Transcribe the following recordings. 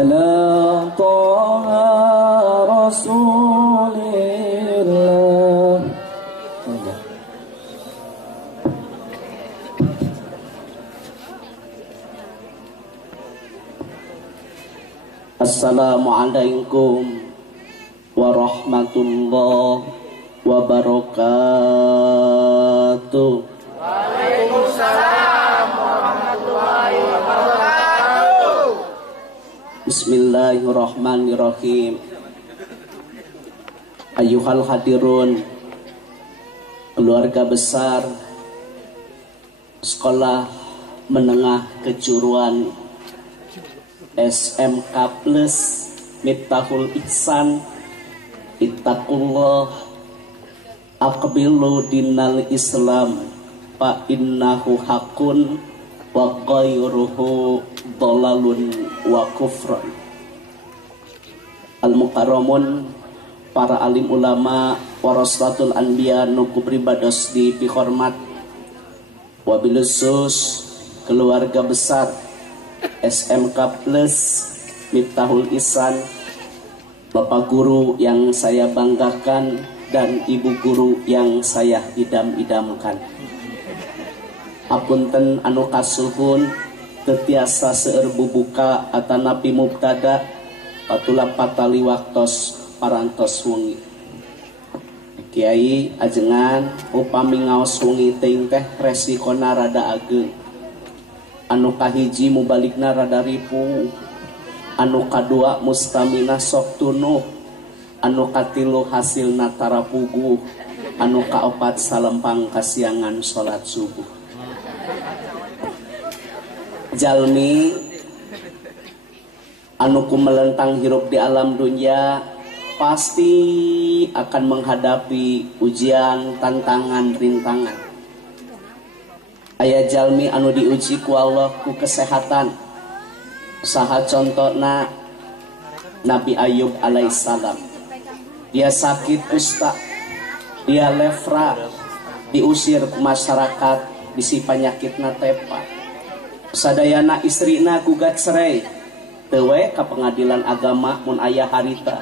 على طه رسول الله. Assalamualaikum warahmatullahi wabarakatuh. Waalaikumsalam warahmatullahi wabarakatuh. Bismillahirrahmanirrahim. Ayuhal hadirun, keluarga besar Sekolah Menengah Kejuruan SMK Plus Miftahul Ihsan, ittaqullah aqbilu dinal Islam fa innahu hakun wa ghairuhu dhalalun wa kufran. Al-mukarramun, para alim ulama, warasatul anbiya nu kupribados dihormat, wabil khusus keluarga besar SMK Plus Miftahul Ihsan, Bapak guru yang saya banggakan dan ibu guru yang saya idam-idamkan. Apunten anu kasuhun tetiasa seueur bubuka atanapi mubtada patula patali waktos parantos wengi. Kiai ajengan upami ngaos wengi teuing teh resikona rada ageung. Anu kahiji mubalikna rada ripu, anu kadua mustamina sok tunuh, anu katilu hasilna tarapuguh, anu kaopat salempang kasiangan salat subuh. Jalmi anu kumelentang hirup di alam dunia pasti akan menghadapi ujian, tantangan, rintangan. Aya jalmi anu diuji ku Allah ku kesehatan. Saha contohna Nabi Ayub alaihissalam. Dia sakit kusta, dia lefra, diusir ke masyarakat, bisi penyakitna tepa. Sadayana istrina gugat cerai, tewe ka pengadilan agama mun aya harita.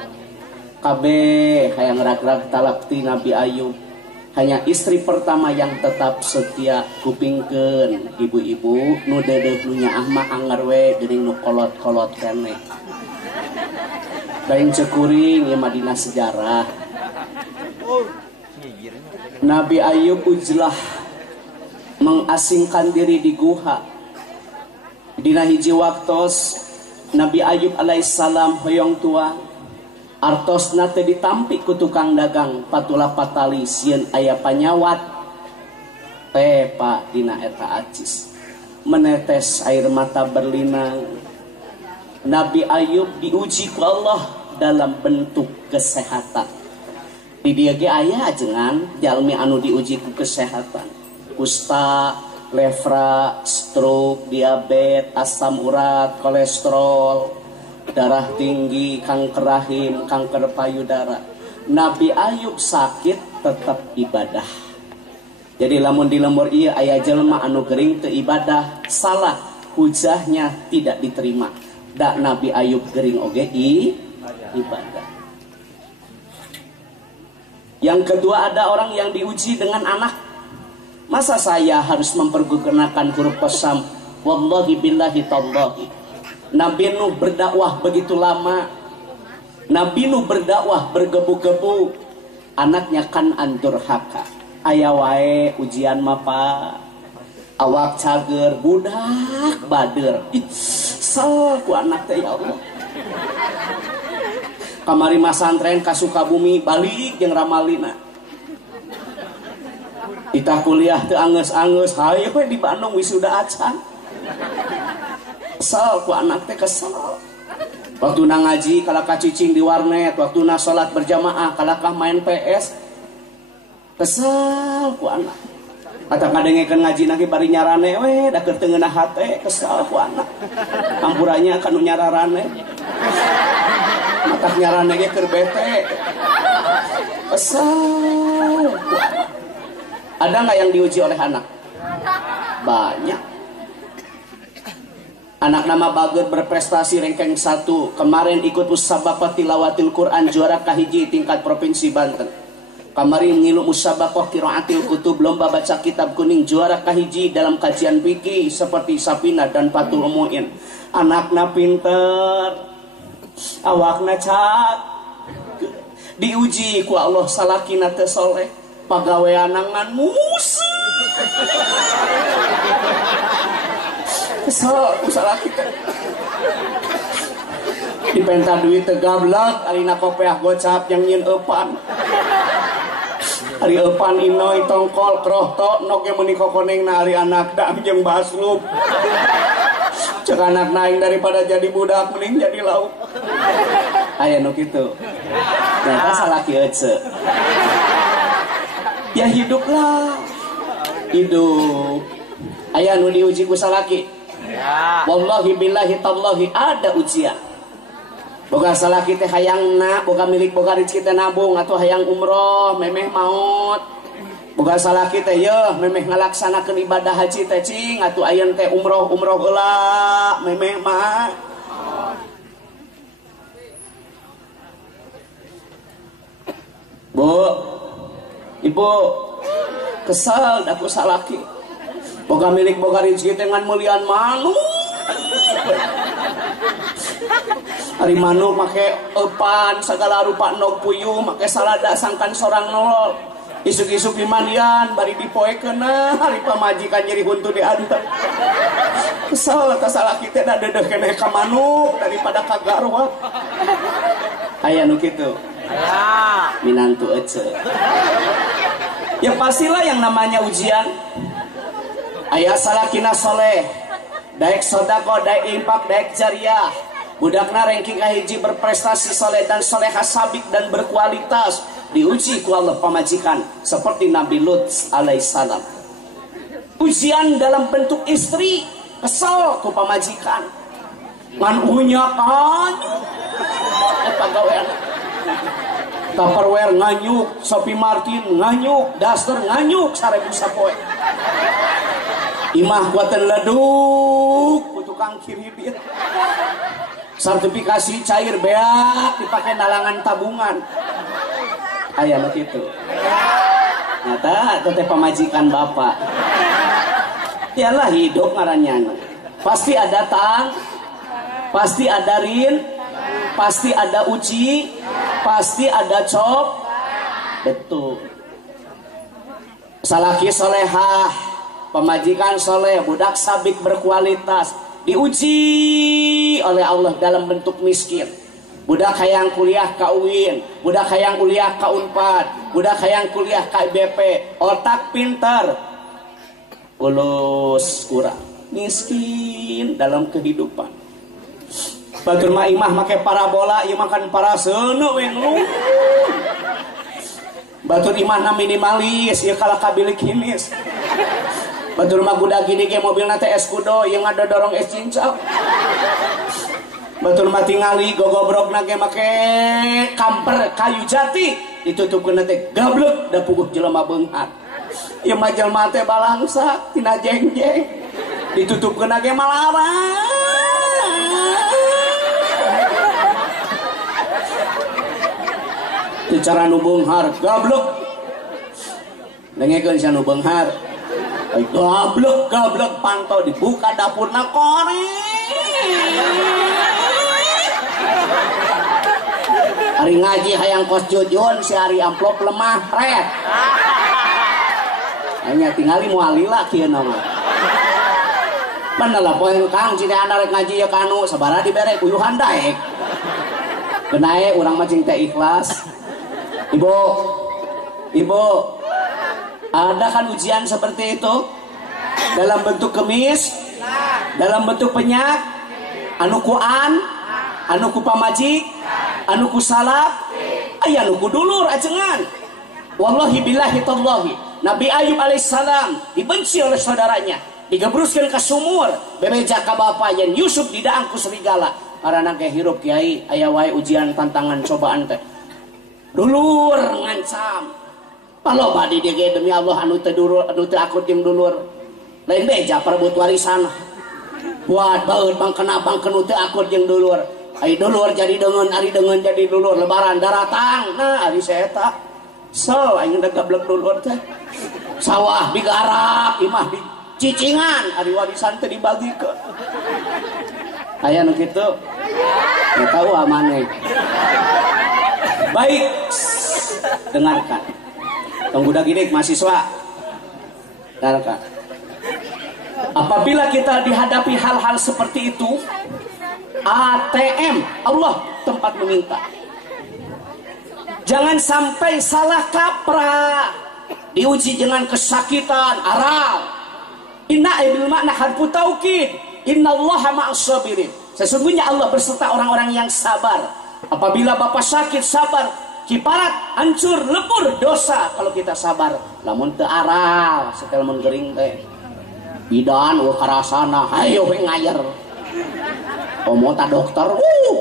Kabeh hayang rag-rag talakti Nabi Ayub. Hanya istri pertama yang tetap setia kupingkeun ibu-ibu nu dedeh nu nyaah mah anger we geuning nu kolot-kolot keneh. Lain cekuring ieu mah dina sejarah. Nabi Ayub ujlah mengasingkan diri di guha. Dina hiji waktos Nabi Ayub alaihissalam hoyong tua artosna teh ditampi ku tukang dagang patula patali sieun aya panyawat teh pak dina eta acis menetes air mata berlinang. Nabi Ayub diuji ku Allah dalam bentuk kesehatan. Di dieu ge aya ajengan jalmi anu diuji ku kesehatan, kusta, lefra, stroke, diabetes, asam urat, kolesterol, darah tinggi, kanker rahim, kanker payudara. Nabi Ayub sakit tetap ibadah. Jadi lamun di lemur ieu aya jelema anu gering teu ibadah, salah, hujahnya tidak diterima. Da Nabi Ayub gering oge ibadah. Yang kedua, ada orang yang diuji dengan anak. Masa saya harus mempergunakan huruf qasam? Wallahi billahi tallahi. Nabi Nuh berdakwah begitu lama. Nabi Nuh berdakwah bergebu-gebu. Anaknya Kan'an durhaka. Aya wae ujian mah Pak. Awak cager budak bader. Sal ku anak teh ya Allah. Kamari masantren ka Sukabumi balik jeung Ramalina. Kita kuliah teu angeus-angeus, hayu we di Bandung wisuda acan. Kesel ku anak teh kesel. Waktu na ngaji kalakah cicing di warnet, waktu na salat berjamaah kalakah main PS. Kesel ku anak. Kata kadengekeun ngaji nagi bari nyarane we da keur teu ngeunah hate, kesel ku anak. Ampurannya kanu nyararane. Matak nyarane ge keur bete. Kesel ku anak. Ada nggak yang diuji oleh anak? Banyak. Anak nama bager berprestasi ranking 1. Kemarin ikut musabaqah tilawatil Quran juara kahiji tingkat provinsi Banten. Kemarin ngilu musabaqah qiraatil kutub lomba baca kitab kuning juara kahiji dalam kajian fikih seperti Sapina dan Fathul Muin. Anakna pinter, awakna cak, diuji ku Allah salakina teu soleh, pagaweana ngan musuh. Kesel usaha kita dipenta duit tegablak arina kopeah gocap yang nyin eupan ari eupan inoy tongkol krohto nok yang menikah konengna ari anak dam jeung baslub cek anak naing daripada jadi budak mending jadi lauk aya nu kitu ternyata salaki ece ya hiduplah hidup aya nu diuji ku salaki. Wallahi billahi tallahi ada ujian. Boga salah kita hayangna, boga milik boga rezeki teh nabung atau hayang umroh memeh maut. Boga salah kita yeuh memeh ngalaksanakeun ibadah haji teh cing atuh ayeun teh umroh heula memeh mah. Bu, Ibu, kesal aku salaki. Boga milik boga rezeki dengan mulian manuk. Hari manuk make eupan segala rupa nok puyuh make salada sangkan sorang nolol. Isuk-isuk di mandian bari dipoekeun hari pamajikan nyeri huntu diantep. Kesel eta salaki teh da dedeh keneh ka manuk daripada ka garwa. Aya nu kitu. Aya. Minantu ece. Ya pastilah yang namanya ujian. Ayah salakina soleh, daek sodako, daek impak, daek jariah. Budakna ranking kahiji berprestasi soleh dan soleha sabik dan berkualitas. Diuji ku Allah pamajikan seperti Nabi Lut alaihissalam. Ujian dalam bentuk istri, kesel ku pamajikan. Ngan unya kan, pagawean. Tupperware nganyuk, Sophie Martin nganyuk, Duster nganyuk, 1000 sapoe. Imah kuatan leduk ku tukang kiribit. Sertifikasi cair beak dipakai nalangan tabungan. Aya lo kitu. Nyata teh pamajikan bapak. Yalah hidup ngarannya. Pasti ada tang, pasti ada rin, pasti ada uji, pasti ada cop. Betul. Salaki solehah, pemajikan soleh, budak sabik berkualitas, diuji oleh Allah dalam bentuk miskin. Budak hayang kuliah ka UIN, budak hayang kuliah ka Unpad, budak hayang kuliah ka IBP, otak pintar, ulus kurang, miskin dalam kehidupan. Batur mah imah make parabola, ieu makan paraseuna we nu. Batur imah na minimalis, ieu kalah kabilik hinis. Batur mah budak gini ge mobilna teh es kudo yang ada dorong es cincau. Batur mah tingali gogobrokna ge make kamper kayu jati ditutupkeun teh gablek da puguh jelema beunghar. Ieu mah jelema teh balangsa tina jengjeng ditutupkeun ge malarang. Itu cara nu beunghar gablek. Dengekeun sia nu beunghar. Gablek pantau dibuka dapurna koreng. Hari ngaji hayang kos jujun si hari amplop lemah red. Hanya tinggali mualila kieu nama. Bener lah poe Kang cina anak rek ngaji ya kanu sabaraha dibere kuyuhan daek. Benae urang mah cing teh ikhlas. Ibu, ada kan ujian seperti itu? Dalam bentuk kemis, dalam bentuk penyak, anu kuan, anu ku pamajik, anu ku salap, aya anu ku dulur ajengan. Wallahi billahi tallahi, Nabi Ayub alaihissalam dibenci oleh saudaranya, digebruskeun ka sumur, bebeja ka bapa yen Yusuf didaang ku serigala. Karena ge hirup kiai, aya wae ujian tantangan cobaan teh. Dulur ngancam. Kalau badi dia ge demi Allah anu teu dulur, anu teu akut jeung dulur. Lain beja perebut warisan. buat baut bang kena bang kenu teu akur jeung dulur. Ai dulur jadi dengan, ari dengan jadi dulur lebaran daratang. Nah, ari saya so aing gablek dulur teh. Sawah digarap, imah dicicingan, ari warisan teh dibagikeun. Aya nu kitu. Ya tahu amane. Baik. Dengarkan. Tunggu dah gini mahasiswa. Dengarkan. Apabila kita dihadapi hal-hal seperti itu, ATM, Allah tempat meminta. Jangan sampai salah kaprah, diuji dengan kesakitan, aral. Inna bil makna harfu taukid. Innallaha ma'as sabirin. Sesungguhnya Allah berserta orang-orang yang sabar. Apabila bapak sakit sabar, kiparat hancur lebur dosa kalau kita sabar. Lamun teu aral, setel mun gering teh. Bidan karasana, hayo we ngayer. Omota dokter,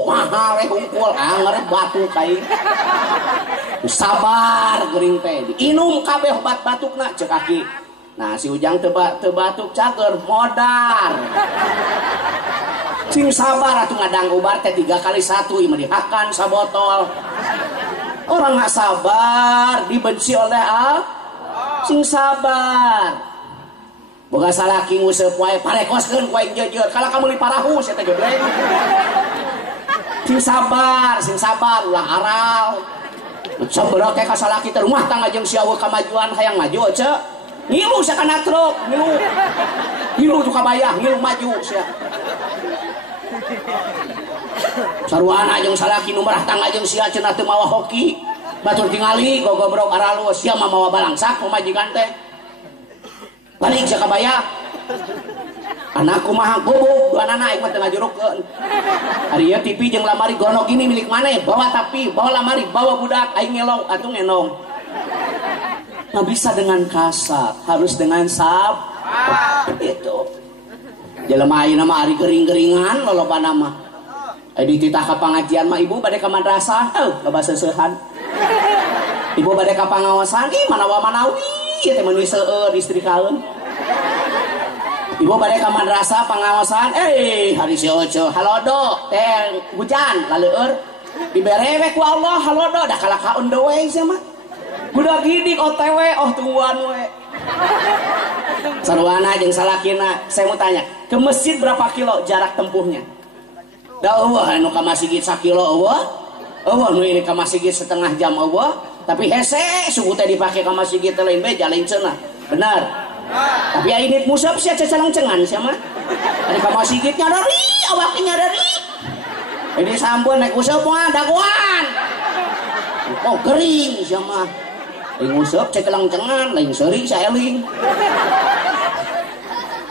mahal we hungkul, anggar batu kai. Sabar gering teh, diinum kabeh obat batukna cek kaki. Nah si Ujang teu batuk cager modar. Sing sabar atuh ngadang ubar teh 3 kali 1 imah dihakan sabotol. Orang nggak sabar dibenci oleh Allah. Sing sabar. Boga salaki nguseup wae parekoskeun ku aing jeujeur. Kala kamu li parahu sia teh gebleng. Sing sabar ulah aral. Coba kayak kasalaki teh rumah tangga jeung sia kamajuan hayang maju ce. Ngilu sia kana truk, ngilu. Ngilu juga bayah, ngilu maju sia. Sarwana jeung salaki nu marah tangga jeung sia cenah teu mawa hoki. Batur tingali gogobrok aralus sia mah mawa balangsak pamajikan teh. Balik sia kabaya. Anakku mah gobok, dua anak aing mah teu ngajurukkeun. Ari ieu TV jeung lamari gonok ini milik maneh? Bawa tapi, bawa lamari, bawa budak, aing ngelong atuh ngenong. Nggak bisa dengan kasar, harus dengan sabar. Itu. Jelema ayeuna mah ari gering-geringan lolobana mah. Di titah ka pengajian mah ibu bade ka madrasah, loba seuseuhan. Ibu bade ka pangaosan, manawa manawi, ieu teh meuni seueur istri kaeun. Ibu bade ka madrasah pangaosan, hari si Oco, halodo, teh hujan, laleur. Dibere we ku Allah, halodo, dah kala kaun dewe sia mah. Budak gidik OTW, tuan we. Sarwana jeung salakina, saya mau tanya, ke masjid berapa kilo jarak tempuhnya? Da eueuh anu ka masjid 1 kilo eueuh. Eueuh nu ini ka masjid setengah jam eueuh, tapi hese suku teh dipake ka masjid teh lain beja lain cenah. Benar. Tapi ini musab sia cacalang-cengan sia mah. Ari ka masjid nyadari, awak nyadari. Ini sampun naik usap mah daguan. Oh gering sia mah. Lain usap cacalang-cengan, lain seuri saeling.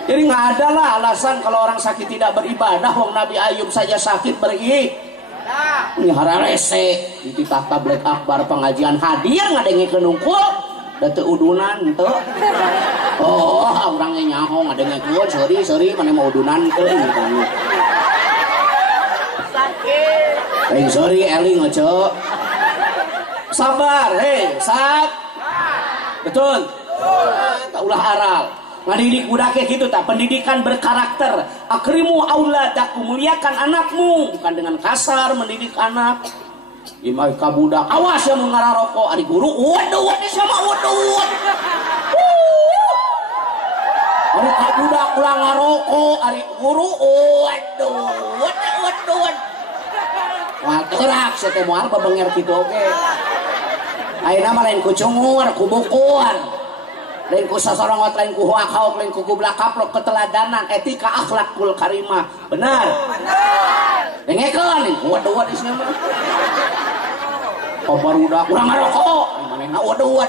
Jadi nggak ada lah alasan kalau orang sakit tidak beribadah. Wong Nabi Ayub saja sakit beribadah. Ini hararese di titah tablet akbar pengajian hadir ngadengikeun unggul da teu udunan teu. Oh, urang nyaho ngadengikeun seuri mane mau udunan teu gitu. Sakit. Lain seuri eling oce. Sabar, betul. Tak ulah aral. Ngadidik budaknya gitu tak, pendidikan berkarakter. Akrimu auladakum, muliakan anakmu, bukan dengan kasar mendidik anak. Imah ka budak, awas ya mun ngararoko, ari guru waduh sama waduh. Ari ka budak ulah ngaroko, ari guru waduh. Wah teurak sia teh moal babenger kitu oge. Ayeuna mah lain ku cungur, ku bukuan. Lain ku sasorongot, lain ku huakaok, lain ku gublak kaplok, keteladanan, etika, akhlakul karimah. Benar? Dengekeun, waduh isnya mah. Kopar udah kurang ngarokok, manehna waduh.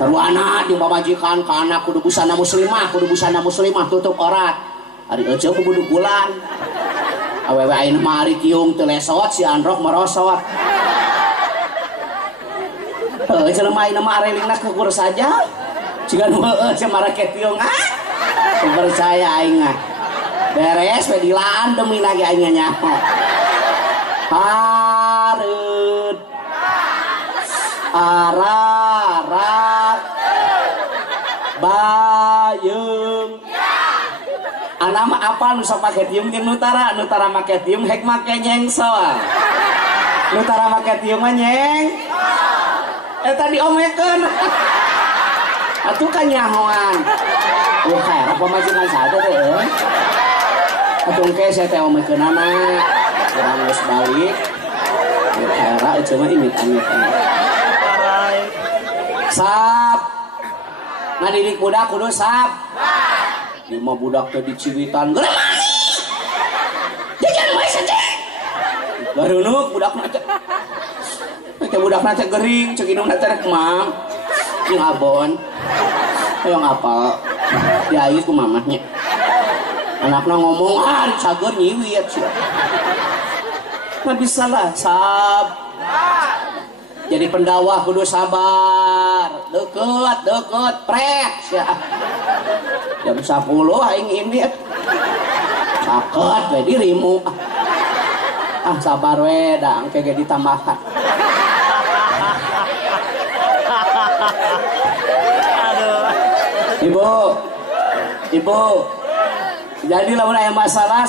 Sarwana jeung pamajikan ka anak kudu busana muslimah, tutup aurat. Ari euceuk ku budu bulan. Awewe ayeuna mah ari kiung teu lesot si androk merosot. Jelema ayeuna mah arelingna kukur saja. Jika nu heueuh cemara ketiung percaya aing mah. Beres we dilaan demi lagi aing nyaho. Hareut. Ararat. Bayeung. Anak nama apa nu sok make tiung jeung nutara make tiung hek make nyengsol. Nutara make tiung mah nyeng. Tadi omekeun. Atuh kan nyahoan. Kayak apa majikan sade teh. Atuh engke saya teh omekeunana. Urang geus balik. Era itu mah imit-imit. Sap. Ngadidik budak kudu sap. Lima budak teh diciwitan. Geremani. Jajan wae saja. Garunuk budakna teh. Teh budakna teh gering, ceuk indungna teh rek mam. Jeung abon. Hoyong apal. Diait ku mamahnya. Anakna ngomong, cager nyiwit sih. Nggak bisa lah, jadi pendakwah kudu sabar, deket, prek ya. Jam 10 aing ini caket we dirimu. Sabar we da engke ge ditambahan. Ibu. Jadi lamun aya masalah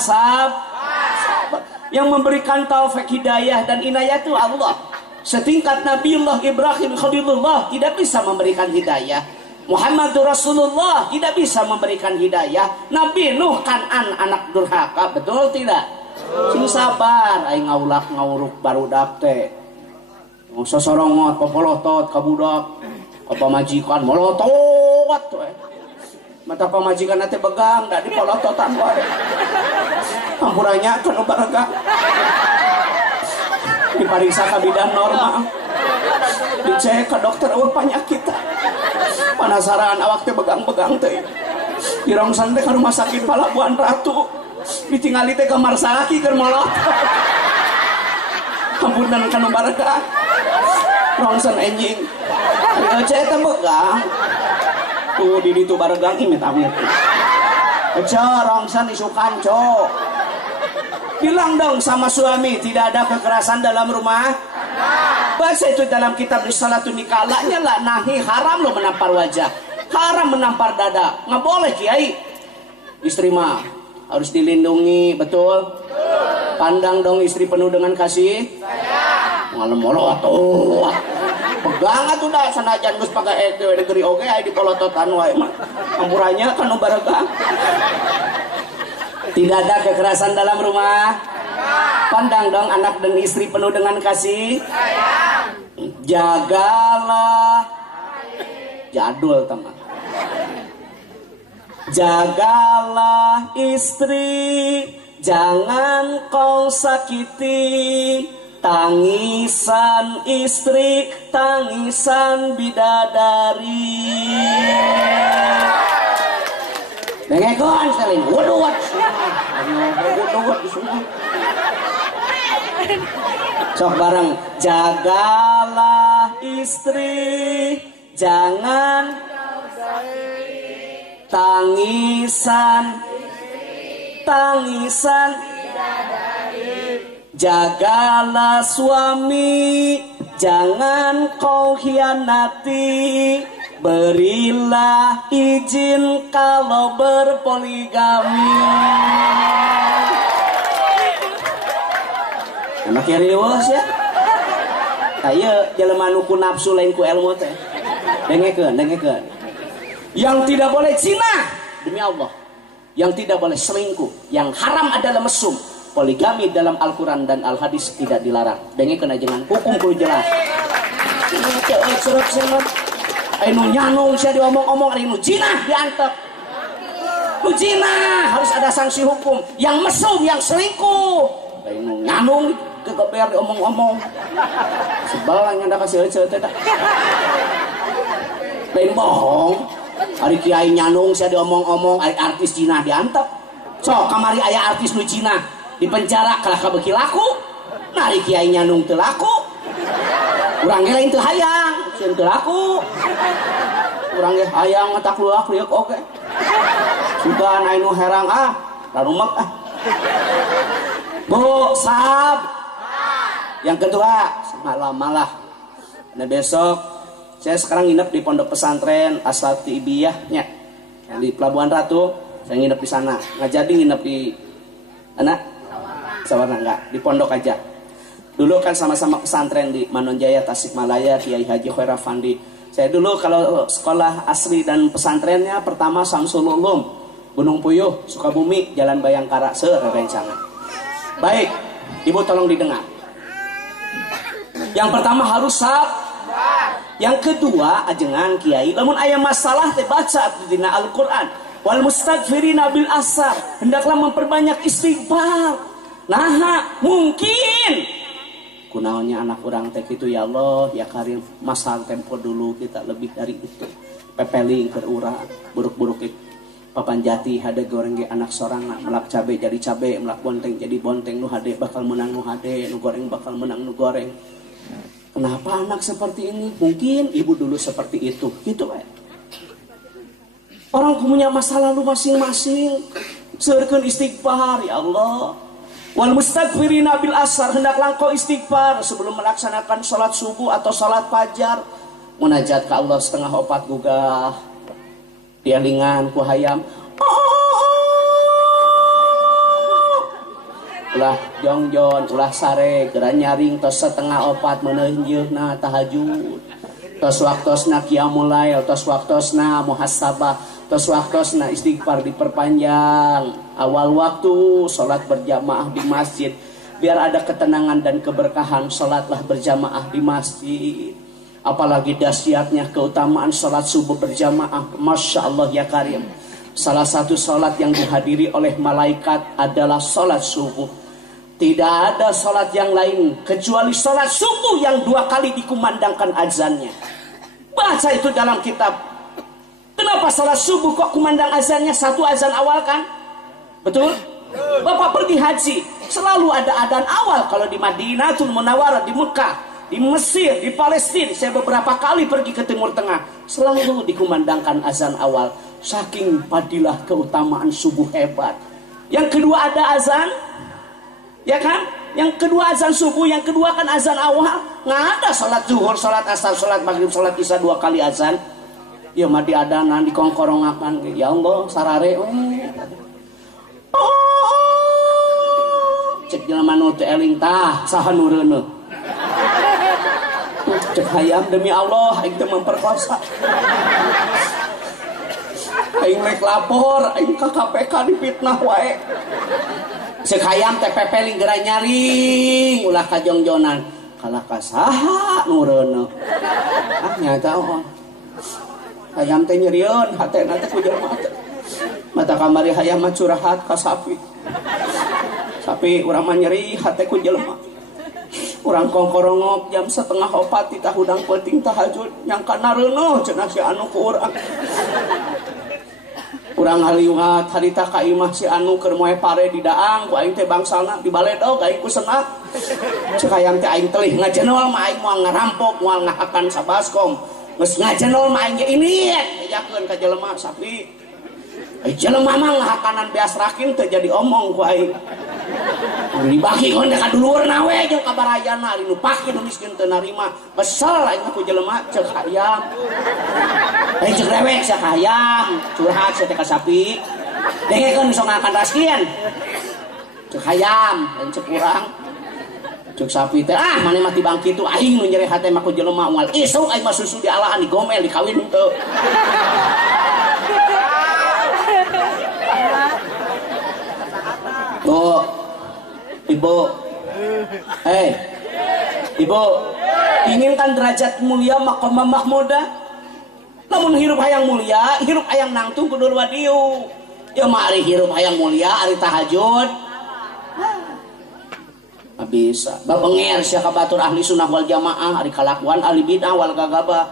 yang memberikan taufik hidayah dan inayah itu Allah. Setingkat Nabiullah Ibrahim Khalilullah tidak bisa memberikan hidayah. Muhammadur Rasulullah tidak bisa memberikan hidayah. Nabi Nuh Kan'an anak durhaka, betul tidak? Sing sabar aing ngaulak ngauruk barudak teh. Sosorongot popolotot ka budak, ka pamajikan molotot we. Mata pamajikan teh begang da dipolototan wae. Ampuranya kana baraga. Dipariksa ka bidan normal. Dicek ka dokter eueuh penyakit. Penasaran awak teh begang-begang teh. Dirongsan teh ka rumah sakit Palabuhan Ratu. Ditingali teh kamar salaki keur molot. Ampunan kana baraga. Rongsan enjing. Cek teh begang. Tuh di ditu baragang imit-amit. Rongsan isukan cok. Bilang dong sama suami tidak ada kekerasan dalam rumah. Bahasa itu dalam kitab Risalatun Nikalanya lah nahi haram lo menampar wajah, haram menampar dada, nggak boleh kiai. Istri mah harus dilindungi, betul? Pandang dong istri penuh dengan kasih. Ngalem molot pegang atuh dah sanajan geus pakai itu negeri oge aya dipolototan wae mah. Ampurannya kan baraga. Tidak ada kekerasan dalam rumah. Pandang dong anak dan istri penuh dengan kasih. Jagalah. Jadul teman. Jagalah istri, jangan kau sakiti. Tangisan istri, tangisan bidadari. Dengekon sekali, waduh, sok bareng, jagalah istri, jangan tangisan, tangisan. Jagalah suami, jangan kau khianati. Berilah izin kalau berpoligami. Anak riweuh ya. Ayo jelema nu ku nafsu lain ku ilmu teh. Dengekeun. Yang tidak boleh zina demi Allah. Yang tidak boleh selingkuh. Yang haram adalah mesum. Poligami dalam Al-Quran dan Al-Hadis tidak dilarang. Dengekeun ajengan hukum kudu jelas. Surat anu nyanung sia diomong-omong anu zina diantep. Nu zina harus ada sanksi hukum. Yang mesum, yang selingkuh. Anu nyanung kegeber diomong-omong. Sebal nyanda kasih eueuh teh. Lain bohong. Ari kiai nyanung sia diomong-omong, ari artis zina diantep. Sok kamari aya artis nu zina di penjara kalah kabeuki laku. Nah ari kiai nyanung teu laku. Urang ge lain teu hayang, sieun teu laku. Urang ge hayang matak luak liuk oge. Sudah anu herang rarumek Bu, sab. Yang kedua, malah. Nah besok saya sekarang nginep di pondok pesantren Asatibiyahnya yang di Pelabuhan Ratu. Saya nginep di sana. Nggak jadi nginep di anak Sawarna, enggak, di pondok aja. Dulu kan sama-sama pesantren di Manonjaya, Tasikmalaya, Kiai Haji Khairafandi. Saya dulu kalau sekolah asri dan pesantrennya pertama Samsul Ulum, Gunung Puyuh, Sukabumi, Jalan Bayangkara, serencangan. Baik, Ibu tolong didengar. Yang pertama harus sabar. Yang kedua, ajengan Kiai, lamun aya masalah teh baca dina Al-Qur'an. Wal mustaghfirina bil asar, hendaklah memperbanyak istighfar. Nah, mungkin kunaonnya anak orang teh itu ya Allah ya Karim, masal tempo dulu kita lebih dari itu. Pepeling keur urang, buruk-buruk itu. Papan jati hade goreng ge anak sorangan, melak cabe jadi cabe, melak bonteng jadi bonteng, nu hade bakal menang nu hade, nu goreng bakal menang nu goreng. Kenapa anak seperti ini? Mungkin ibu dulu seperti itu, gitu kan? Orang punya masa lalu masing-masing. Seureun istighfar ya Allah. Wal mustaghfirina bil asar, hendaklah engkau istighfar sebelum melaksanakan sholat subuh atau sholat fajar. Munajat ke Allah setengah opat gugah. Dialingan ku hayam. Ulah jongjon, ulah sare, geran nyaring tos setengah opat meuneuh tahajud. Tos waktosna qiyamul lail, tos waktosna muhasabah, tos waktosna istighfar diperpanjang. Awal waktu sholat berjamaah di masjid, biar ada ketenangan dan keberkahan. Sholatlah berjamaah di masjid. Apalagi dahsyatnya keutamaan sholat subuh berjamaah. Masya Allah ya Karim. Salah satu sholat yang dihadiri oleh malaikat adalah sholat subuh. Tidak ada sholat yang lain kecuali sholat subuh yang 2 kali dikumandangkan azannya. Baca itu dalam kitab. Kenapa sholat subuh kok kumandang azannya? 1 azan awal kan? Betul? Bapak pergi haji, selalu ada adzan awal. Kalau di Madinatul Munawwarah, di Mekah, di Mesir, di Palestina, saya beberapa kali pergi ke Timur Tengah, selalu dikumandangkan azan awal. Saking padilah keutamaan subuh hebat. Yang kedua ada azan, ya kan? Yang kedua azan subuh, yang kedua kan azan awal. Nggak ada sholat zuhur, sholat asar, sholat maghrib, sholat isya 2 kali azan. Ya mah di adanan, di kongkorongakan. Ya Allah, sarare. Cek jelema nu teu eling tah saha nu reuneuh. Cek hayam demi Allah aing teu memperkosa. Aing rek lapor, aing ka KPK dipitnah wae. Cek hayam teh pepeling geura nyaring ulah kajongjonan. Kalah ka saha nu reuneuh. Ah nyata oh. Hayam teh nyerieun hatena teh ku jelema teh. Mata kamari hayam mah curhat ka sapi. Sapi urang mah nyeri hate ku jelema. Urang kongkorongok jam 3:30 titah hudang penting tahajud nyangka reuneuh cenah si anu ku urang. Urang haliwat harita ka imah si anu keur moe pare di daang ku aing teh bangsalna di baledog aing ku senat. Cek hayam teh aing telih ngajenol mah aing moal ngarampok moal ngahakan sabaskom. Geus ngajenol mah aing ge ini ejakeun ka jelema sapi. Jelema mah ngahakanan beas rakin teu jadi omong ku aing. Dibagi konde ka dulurna we jeung ka barayana ari nu pake nu miskin teu narima. Kesel aing ku jelema ceuk hayam. Ceuk rewek sak hayam, curhat teh ka sapi. Dengekeun sok ngakan raskin. Ceuk hayam, ceuk urang. Ceuk sapi teh mane mah tibang kitu aing nu nyeri hate mah ku jelema moal isuk aing mah susu dialahan digomel dikawin teu. Tuh, ibu, ibu, inginkan derajat mulia maqamah mahmudah. Namun hirup hayang mulia, hirup hayang nangtung kudu wadiu. Ya mari hirup hayang mulia, ari tahajud. Nah, bisa. Babenger sia ka batur ahli sunnah wal jamaah, ari kalakuan ahli bid'ah wal gagabah.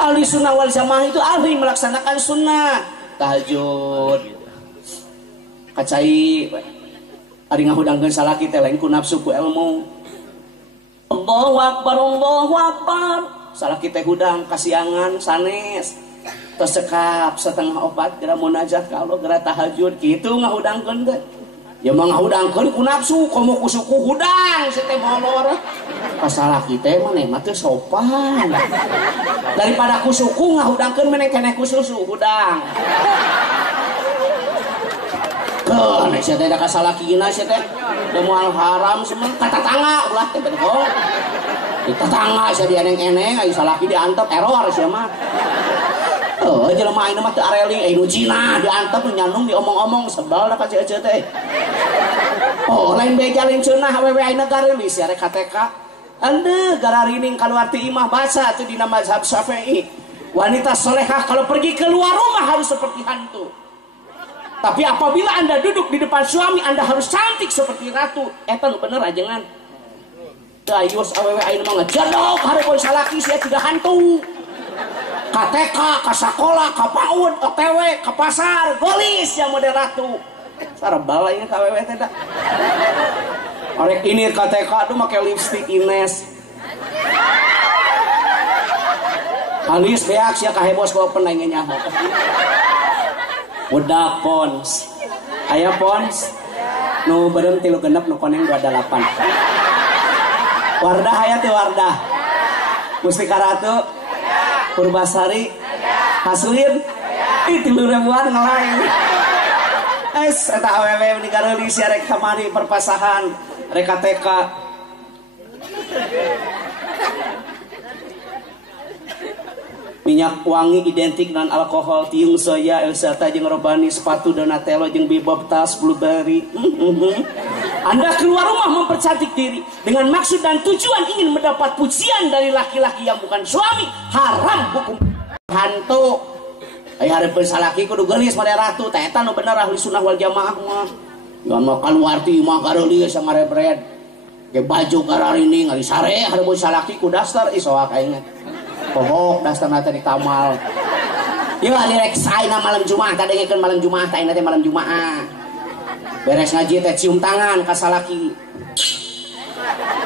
Ahli sunnah wal jamaah itu ahli melaksanakan sunnah, tahajud. Kacai ari ngahudangkeun salaki teh lain ku nafsu ku ilmu. Allahu akbar, Allahu akbar. Salaki teh hudang kasiangan sanes. Tos sekap 3:30 geura munajat ka Allah geura tahajud kitu ngahudangkeun teh. Ya mah ngahudangkeun ku nafsu komo ku suku hudang si teh molor. Ka salaki teh maneh mah teu sopan. Daripada ku suku ngahudangkeun meneh keneh ku susu hudang. tuh nek sia teh da kasalakina sia teh da moal haram semua katatangga ulah teh betul tetangga sia dia eneng-eneng aya salaki diantep error sia mah jelema ayeuna mah teu areling nu Cina diantep nyandung diomong-omong sebal da ka ceu teh lain beja lain ceunah awewe ayeuna gareuli sia rek KTK ande gararining kaluar ti imah baca teh dina mazhab Syafi'i wanita solehah kalau pergi keluar rumah harus seperti hantu. Tapi apabila Anda duduk di depan suami, Anda harus cantik seperti ratu. Eta nu bener ajengan. Dayus awewe ayeuna mah ngejadok hareupeun salaki sia tidak hantu. KTK, ka sakola, ka PAUD, OTW, ka pasar, golis ya model ratu. Sarabala ini ka awewe teh da. Orek ini KTK tuh make lipstick Ines. Alis beak sia kahebos ku open lain nyaho. Budak pons. Aya pons. Nu beureum 36 nu koneng 28. Wardah aya teh Wardah. Mustika Ratu. Purbasari. Hasuin. Ih 3.000-an ngelain. Eta awewe di gareuli sia rek kamari perpasahan rek KTK. Minyak wangi identik dengan alkohol tiung soya Elsata jeung Robani sepatu Donatello jeung Bebop tas Blueberry. Anda keluar rumah mempercantik diri dengan maksud dan tujuan ingin mendapat pujian dari laki-laki yang bukan suami, haram hukum hantu. Aya hareupeun salaki kudu geulis made ratu teh eta nu bener ahli sunnah wal jamaah mah. Ngan mah keluar ti mah gareuli sama rebred. Ge baju gararining ari sare hareupeun salaki ku daster isoak aing. Pohok dasar nate di tamal. Ieu direk saena malam Jumat tadi ngekeun malam Jumat ayeuna teh malam Jumat. Beres ngaji teh cium tangan ka salaki.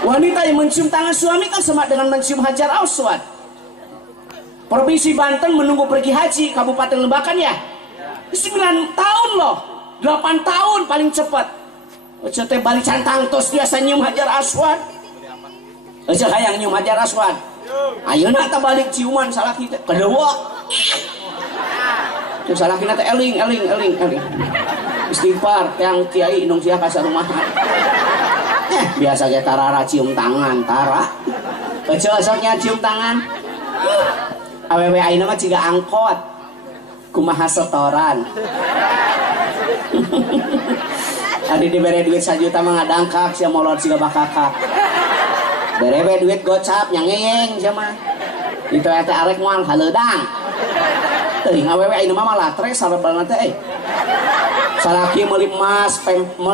Wanita yang mencium tangan suami kan sama dengan mencium Hajar Aswad. Provinsi Banten menunggu pergi haji Kabupaten Lebakan ya. 9 tahun loh. 8 tahun paling cepat. Oce teh balik cantang tos biasa nyium Hajar Aswad. Oce hayang nyium Hajar Aswad. Ayeuna teh balik ciuman salaki teh kedua. Tuh salaki teh eling. Istighfar yang kiai inung sia ka sarumahan. Biasa ge tarara cium tangan, tara. Esok-esoknya cium tangan. Awewe ayeuna mah ciga angkot. Kumaha setoran. Adi dibere duit 1 juta mah ngadangkak sia molor siga bakakak. Berewe duit gocap nyangeng sia mah. Itu eta arek moal haleudang. Teuing awewe ayeuna mah latre sarebalna teh salaki meuli emas,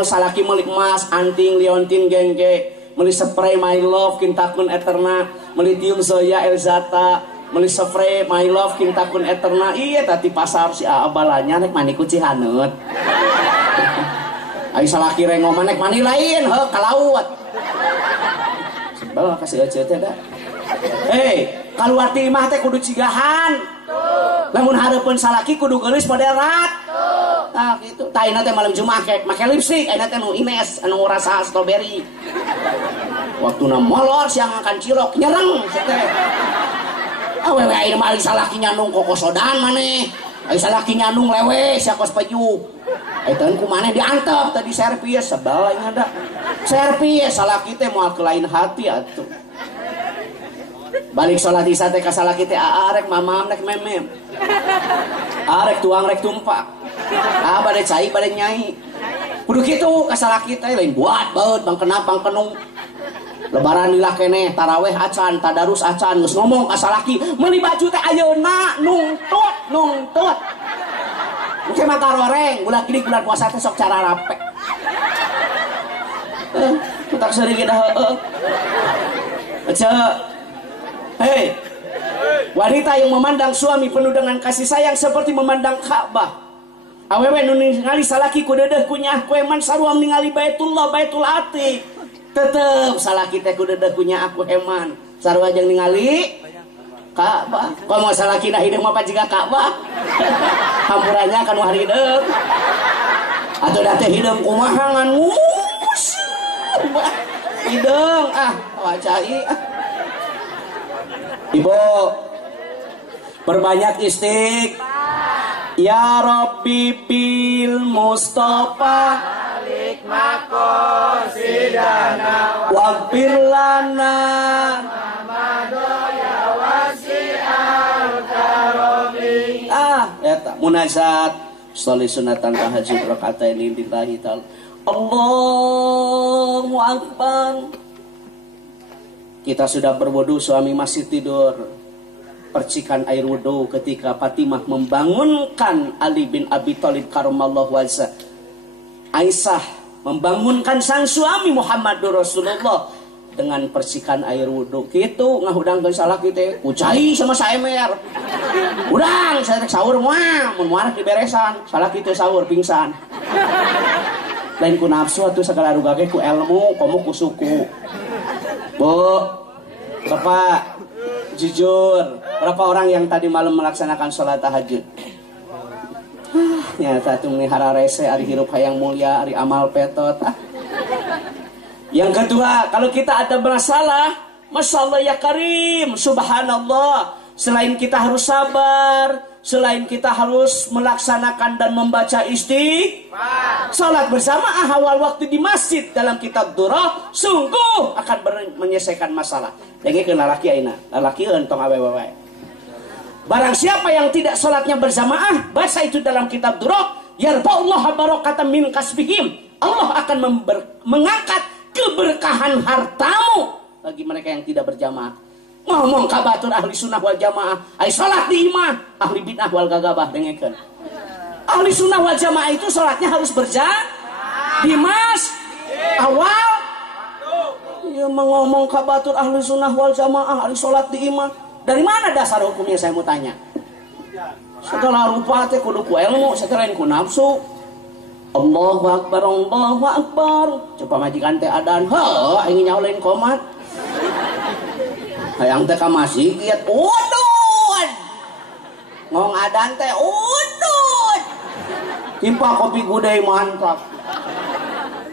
salaki meuli emas, anting, liontin, gengge, meuli spray my love kintakun eterna, meuli tiung Zoya Elzata, meuli spray my love kintakun eterna. Ieu tadi pasar si abalanya nek mani ku Cihaneut. Ai salaki rengo mah nek mani lain heuh ka laut. Sebel kasih aja teh da. Kaluar ti imah teh kudu cigahan. Lamun hareupeun salaki kudu geulis moderat. Nah gitu. Tah ayeuna teh malam Jumat make lipstik, ayeuna teh nu Ines anu rasa strawberry. Waktuna molor siang ngangkan cilok nyereng teh. Awewe ayeuna mah salaki nyandung kokosodan maneh. Ai salaki nyandung lewe sia kos peju. Eta ku maneh diantep tadi servis sebal aing ada. Servis salaki teh moal ke lain hati atuh. Balik sholat isya teh ka salaki teh arek mamam rek memem. Arek tuang rek tumpak. Bade cai bade nyai. Kudu kitu ka salaki teh lain buat baeut bang kenap bang kenung. Lebaran lila keneh taraweh acan tadarus acan geus ngomong ka salaki meuli baju teh ayeuna nungtut. Engke mah taroreng bulan kidik bulan puasa teh sok cara rape. Utak seureung dah heueuh. Aca wanita yang memandang suami penuh dengan kasih sayang seperti memandang Ka'bah. Awewe nu ningali salaki ku deudeuh ku nyah ku eman saruam ningali Baitullah Baitul Atiq. Tetep salaki teh ku deudeuh ku nyah aku eman sarua jeung ningali Ka'bah. Komo salaki na hideung mah pajiga Ka'bah. Hampurannya kan wah hideung. Atuh da teh hideung kumaha ngan ngus. Hideung wacai Ibu perbanyak istighfar. Ya Rabbi bil Mustafa Malik makosidana waghfir lana Madoya wasi'al karomi. Eta munajat sholli sunatan tahajud rakaatain lillahi ta'ala. Allahu akbar. Kita sudah berwudu, suami masih tidur. Percikan air wudu ketika Fatimah membangunkan Ali bin Abi Thalib karramallahu wajhah. Aisyah membangunkan sang suami Muhammadur Rasulullah dengan percikan air wudu. Kitu ngahudangkeun salah kita, ucai sama saemer. Udang saya rek sahur moal, mun moal diberesan. Salah kitu sahur pingsan. Lain ku nafsu atuh sagala ruga ge ku ilmu, komo ku suku. Bu, Bapak, jujur, berapa orang yang tadi malam melaksanakan sholat tahajud? Nyata tuh melihara rese, ari hirup hayang mulia, ari amal petot. Yang kedua, kalau kita ada masalah, Masya Allah ya Karim, Subhanallah. Selain kita harus sabar, selain kita harus melaksanakan dan membaca istighfar, salat berjamaah awal waktu di masjid dalam kitab Durrah sungguh akan menyelesaikan masalah. Dengekeun lalaki ayeuna, lalaki entong awewe. Barang siapa yang tidak salatnya berjamaah, baca itu dalam kitab Durrah, yarfa'ullahu barakatan min kasbihim. Allah akan mengangkat keberkahan hartamu bagi mereka yang tidak berjamaah. Ngomong kabatur ahli sunnah wal jamaah, ay salat di imah, ahli bid'ah wal gagabah. Dengekeun. Ahli sunnah wal jamaah itu salatnya harus di mas awal. Ya ngomong kabatur ahli sunnah wal jamaah, ahli salat di imah. Dari mana dasar hukumnya saya mau tanya? Segala rupa teh kudu ku ilmu, segala ku nafsu. Allahu akbar, Allahu akbar. Coba majikan teh adan, heuh ingin nyaulain komat. Hayang teh ka masjid udud. Ngong adan teh udud. Timpa kopi gudai mantap.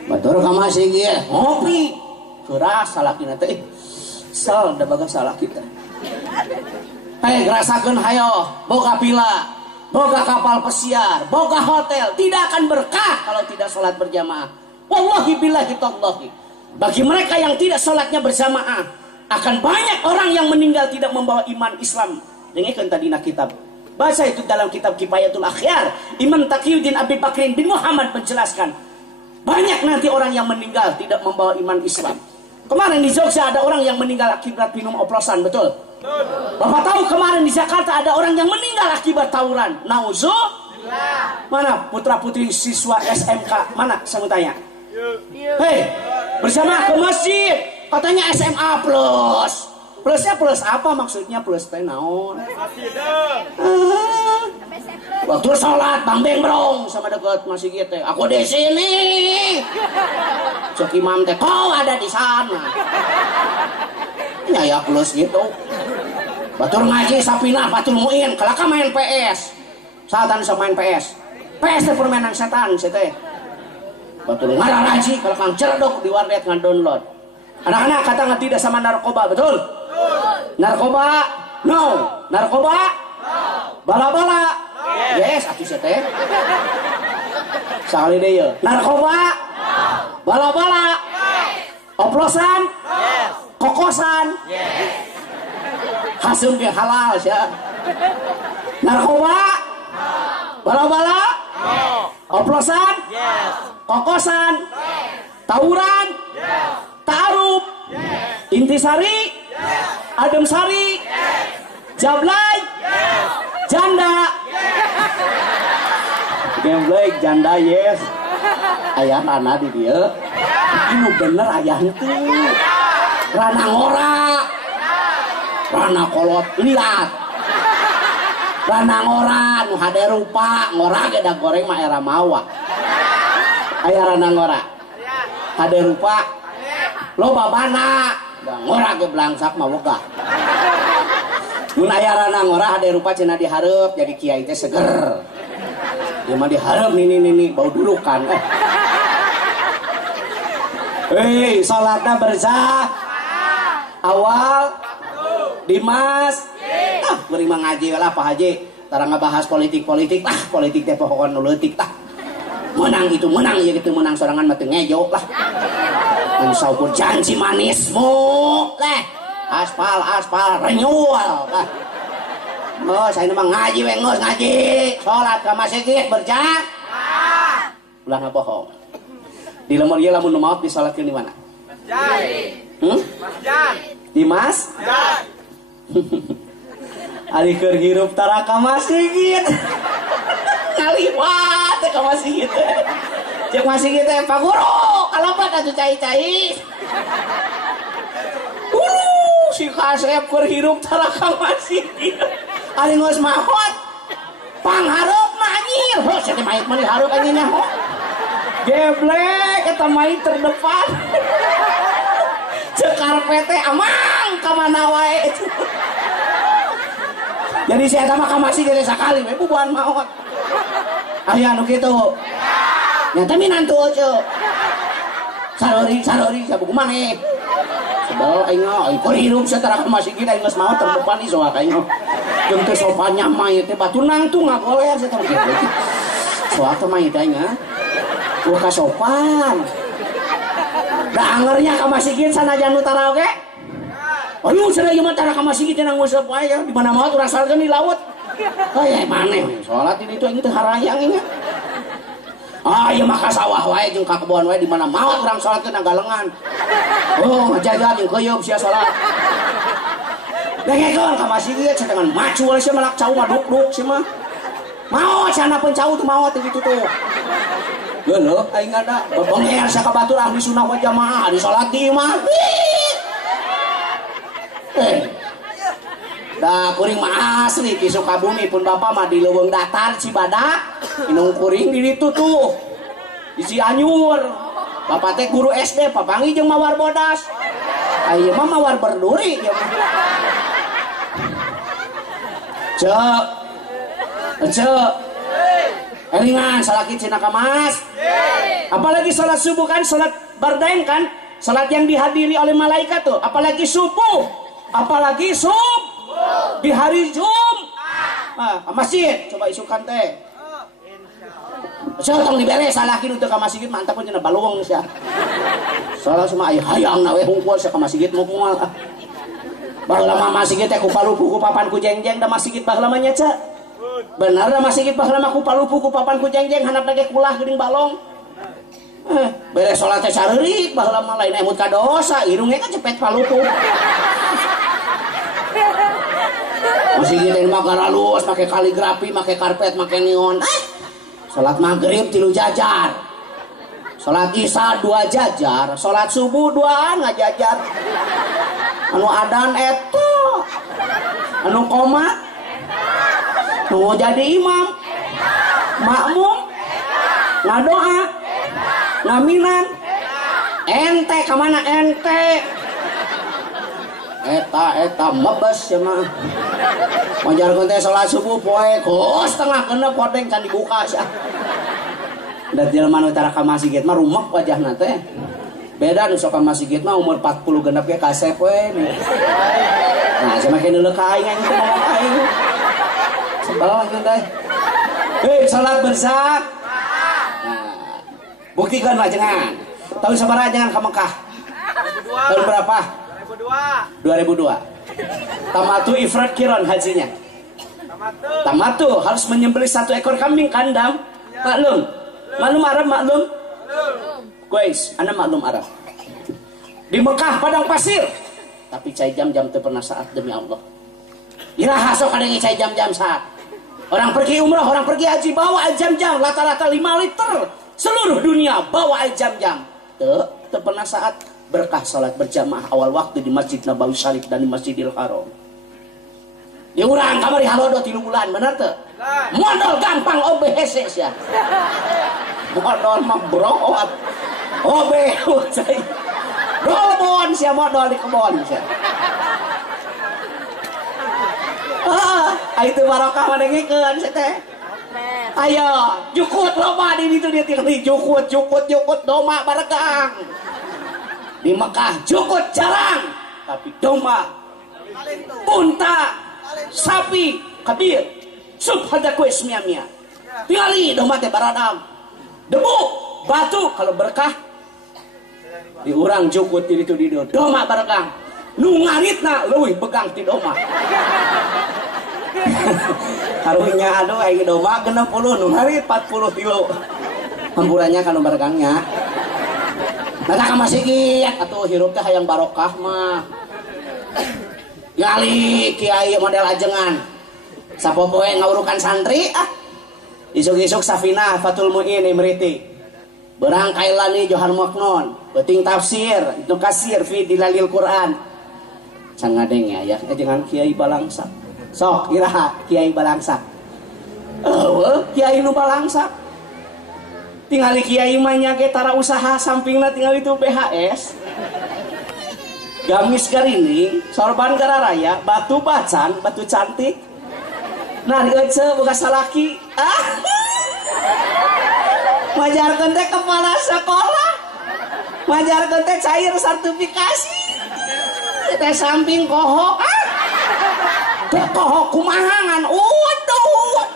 Batur ka masjid ngopi. Keras salah kita teh. Sal da bagas salah kita. Hei rasakeun hayo, boga pila, boga kapal pesiar, boga hotel, tidak akan berkah kalau tidak salat berjamaah. Wallahi billahi tallahi. Bagi mereka yang tidak salatnya berjamaah, akan banyak orang yang meninggal tidak membawa iman Islam. Dengarkan tadi nak kitab. Baca itu dalam kitab Kifayatul Akhyar. Imam Taqiyuddin Abi Bakrin bin Muhammad menjelaskan. Banyak nanti orang yang meninggal tidak membawa iman Islam. Kemarin di Jogja ada orang yang meninggal akibat minum oplosan, betul? Bapak tahu kemarin di Jakarta ada orang yang meninggal akibat tawuran. Nauzubillah. Mana putra-putri siswa SMK? Mana? Saya mau tanya. Hei, bersama ke masjid. Katanya SMA plus. Plusnya plus apa maksudnya? Plus teh naon? Waktu sholat Bang Beng Brong sama dekat masjid teh. Aku di sini. Cok imam teh kau ada di sana. Ya plus gitu. Batur ngaji sapina batur muin. Kelaka main PS. Satan bisa main PS. PS teh permainan setan sih teh. Batur ngarang ngaji kalau kang cerdok di warnet ngan download. Anak-anak kata nggak tidak sama narkoba, betul? Narkoba, no. Narkoba, no. Bala-bala, no. Yes, atuh teh. Sekali deh ya. Narkoba, no. Bala-bala, yes. Oplosan, yes. Kokosan, yes. Hasum ke halal ya. Narkoba, no. Bala-bala, no. Oplosan, yes. Kokosan, yes. Tawuran, yes. Ta'aruf, yes. Intisari, yes. Adem Sari, yes. Jablay, yes. Janda, yes. Jablay, janda, yes. Ayah Rana di dia, ini bener ayah itu. Rana ngora, Rana kolot liat, Rana ngora, nu hade rupa, ngora geda goreng mah era mawa. Ayah Rana ngora, hade rupa. Lo babana ngora ge blangsak mah wegah. Mun aya rana ngora hade rupa cenah dihareup jadi kiai teh seger. Ieu mah dihareup nini bau durukan. Hei, salatna berjamaah. Awal di masjid. Beri ngaji lah Pak Haji. Tara ngabahas politik lah, politik teh pokoknya leutik tah. Menang itu menang ya gitu menang sorangan mah teu ngejo lah. Mun saukur janji manismu leh. Aspal renewal lah. Oh, saya mah ngaji we geus ngaji. Salat ka masjid berjamaah. Ulah ngabohong. Di lemur ieu lamun maot disalatkeun di mana? Masjid. Masjid. Di masjid. Ari keur hirup tara ka masjid. Ngaliwat ka masjid. Cek masjid teh Pak Guru, kalabat atuh cai-cai. Si kasep keur hirup tara ka masjid. Ari geus mahot. Panghareup mah anjir. Heuh, sia teh maik mah dihareup anjing nya. Geblek eta maik terdepan. Cek karpet teh amang ka mana wae. Jadi saya sama ka masjid teh sakali we bubuhan maot. Aya anu kitu. Nya teh minantu ceu. Sarori sabuku maneh. Sebel aing keur hirup satara ka masjid aing geus maot terdepan ieu soal aing. Jeung teh sopannya mah teh batu nangtung ngagoler satara kitu. Soal teh mah aing wah kasopan. Da angernya ka masjid sanajan nu tara oge. Ayo cenah ieu mah tara ka masjid cenah nguseup wae di mana mah urang salatkeun di laut. Aya maneh salat di ditu aing teh harayang nya. Ah ieu mah ka sawah wae jeung ka kebon wae di mana mah urang salatkeun galengan. Oh ngajajar jeung keuyeub sia salat. Dengekeun ka masjid ieu cetengan macu we sia malak cau mah duk-duk sia mah. Mau cenah pun cau teu maot kitu tuh. Geuleuh aing ada bebenger sa ka batur ahli sunnah wal jamaah di salat di imah. Dah kuring mah asli di Sukabumi pun bapak mah di Leuweung Datar Cibadak inung kuring di ditu tuh di Cianjur bapak teh guru SD papangi jeung mawar bodas ayeuna mah mawar berduri cek eringan salaki cina kamas apalagi salat subuh kan salat bardain kan salat yang dihadiri oleh malaikat tuh apalagi subuh apalagi di hari Jumat masjid coba isukan teh tong dibere salah kitu teh ka masjid mantap cenah baluung sia salah semua aya hayangna we hungkul sia ka masjid moal baheula mah masjid teh ku palupu ku papan ku jengjeng da masjid baheula mah nya ce bener da masjid baheula mah ku palupu ku papan ku jengjeng handap lagi kulah geuning balong beres salat teh sareurik baheula mah lain emut ka dosa irungnya kan cepet palupu masih gini mah garalus pakai kaligrafi pakai karpet pakai neon salat maghrib 3 jajar salat isya 2 jajar salat subuh 2 ngajajar anu adan eta anu koma nu jadi imam makmum ngadoa ngaminan ente kemana ente eta mebes ya mah manjarkeun teh salat subuh poe kos tengah genep podeng can dibuka sia da jelema nu tara ka masjid mah rumek wajahna teh beda nu sok ka masjid mah umur 40 genep ge kasep we nah sama kene leuh ka aing teh ngomong aing sebal anjeun teh salat bersah nah buktikan lah jangan tahun sabaraha jangan ka Mekah tahun berapa 2002 tamatu ifrat kiron hajinya tamatu harus menyembelih 1 ekor kambing kandang maklum Arab maklum guys anda maklum Arab di Mekah padang pasir tapi cai jam-jam itu pernah saat demi Allah iraha sok ada cai jam-jam saat orang pergi umrah orang pergi haji bawa jam-jam rata-rata 5 liter seluruh dunia bawa jam-jam itu pernah saat berkah salat berjamaah awal waktu di Masjid Nabawi Syarif dan di Masjidil Haram. Di urang kamari halodo 3 bulan bener teu? Modal gampang OBHC sia. Modal mah broot. OB cai. Dolbon sia modal di kebon sia. Itu barokah madengikeun sia teh. Ayo, jukut loba di ditu dia jukut doma baregang. Di Mekah jukut jarang tapi domba unta sapi kabir sup hada kuis mia-mia. Tingali domba teh baradang. Debu, batu kalau berkah diurang jukut di itu di domba baradang. Nu ngaritna leuwih pegang ti domba. Karunya aduh aing domba 60 nu ngarit 40 kilo. Hampurannya kalau baradangnya. Nata ka masih giat atuh hirup teh hayang barokah mah. Ngali kiai model ajengan. Sapopoe ngaurukan santri isuk-isuk Safina Fatul Muin Imriti berang kailani Johar Maknon beuting tafsir itu kasir fi dilalil Quran can ngadeng ya jangan kiai balangsak sok iraha kiai balangsak kiai nu balangsak tingali kiai mah nya ge tara usaha sampingna tinggal itu BHS gamis garining sorban gararaya batu bacan batu cantik nah dieuceu boga salaki majarkeun teh kepala sekolah majarkeun teh cair sertifikasi teh samping kohok teh kohok kumahangan waduh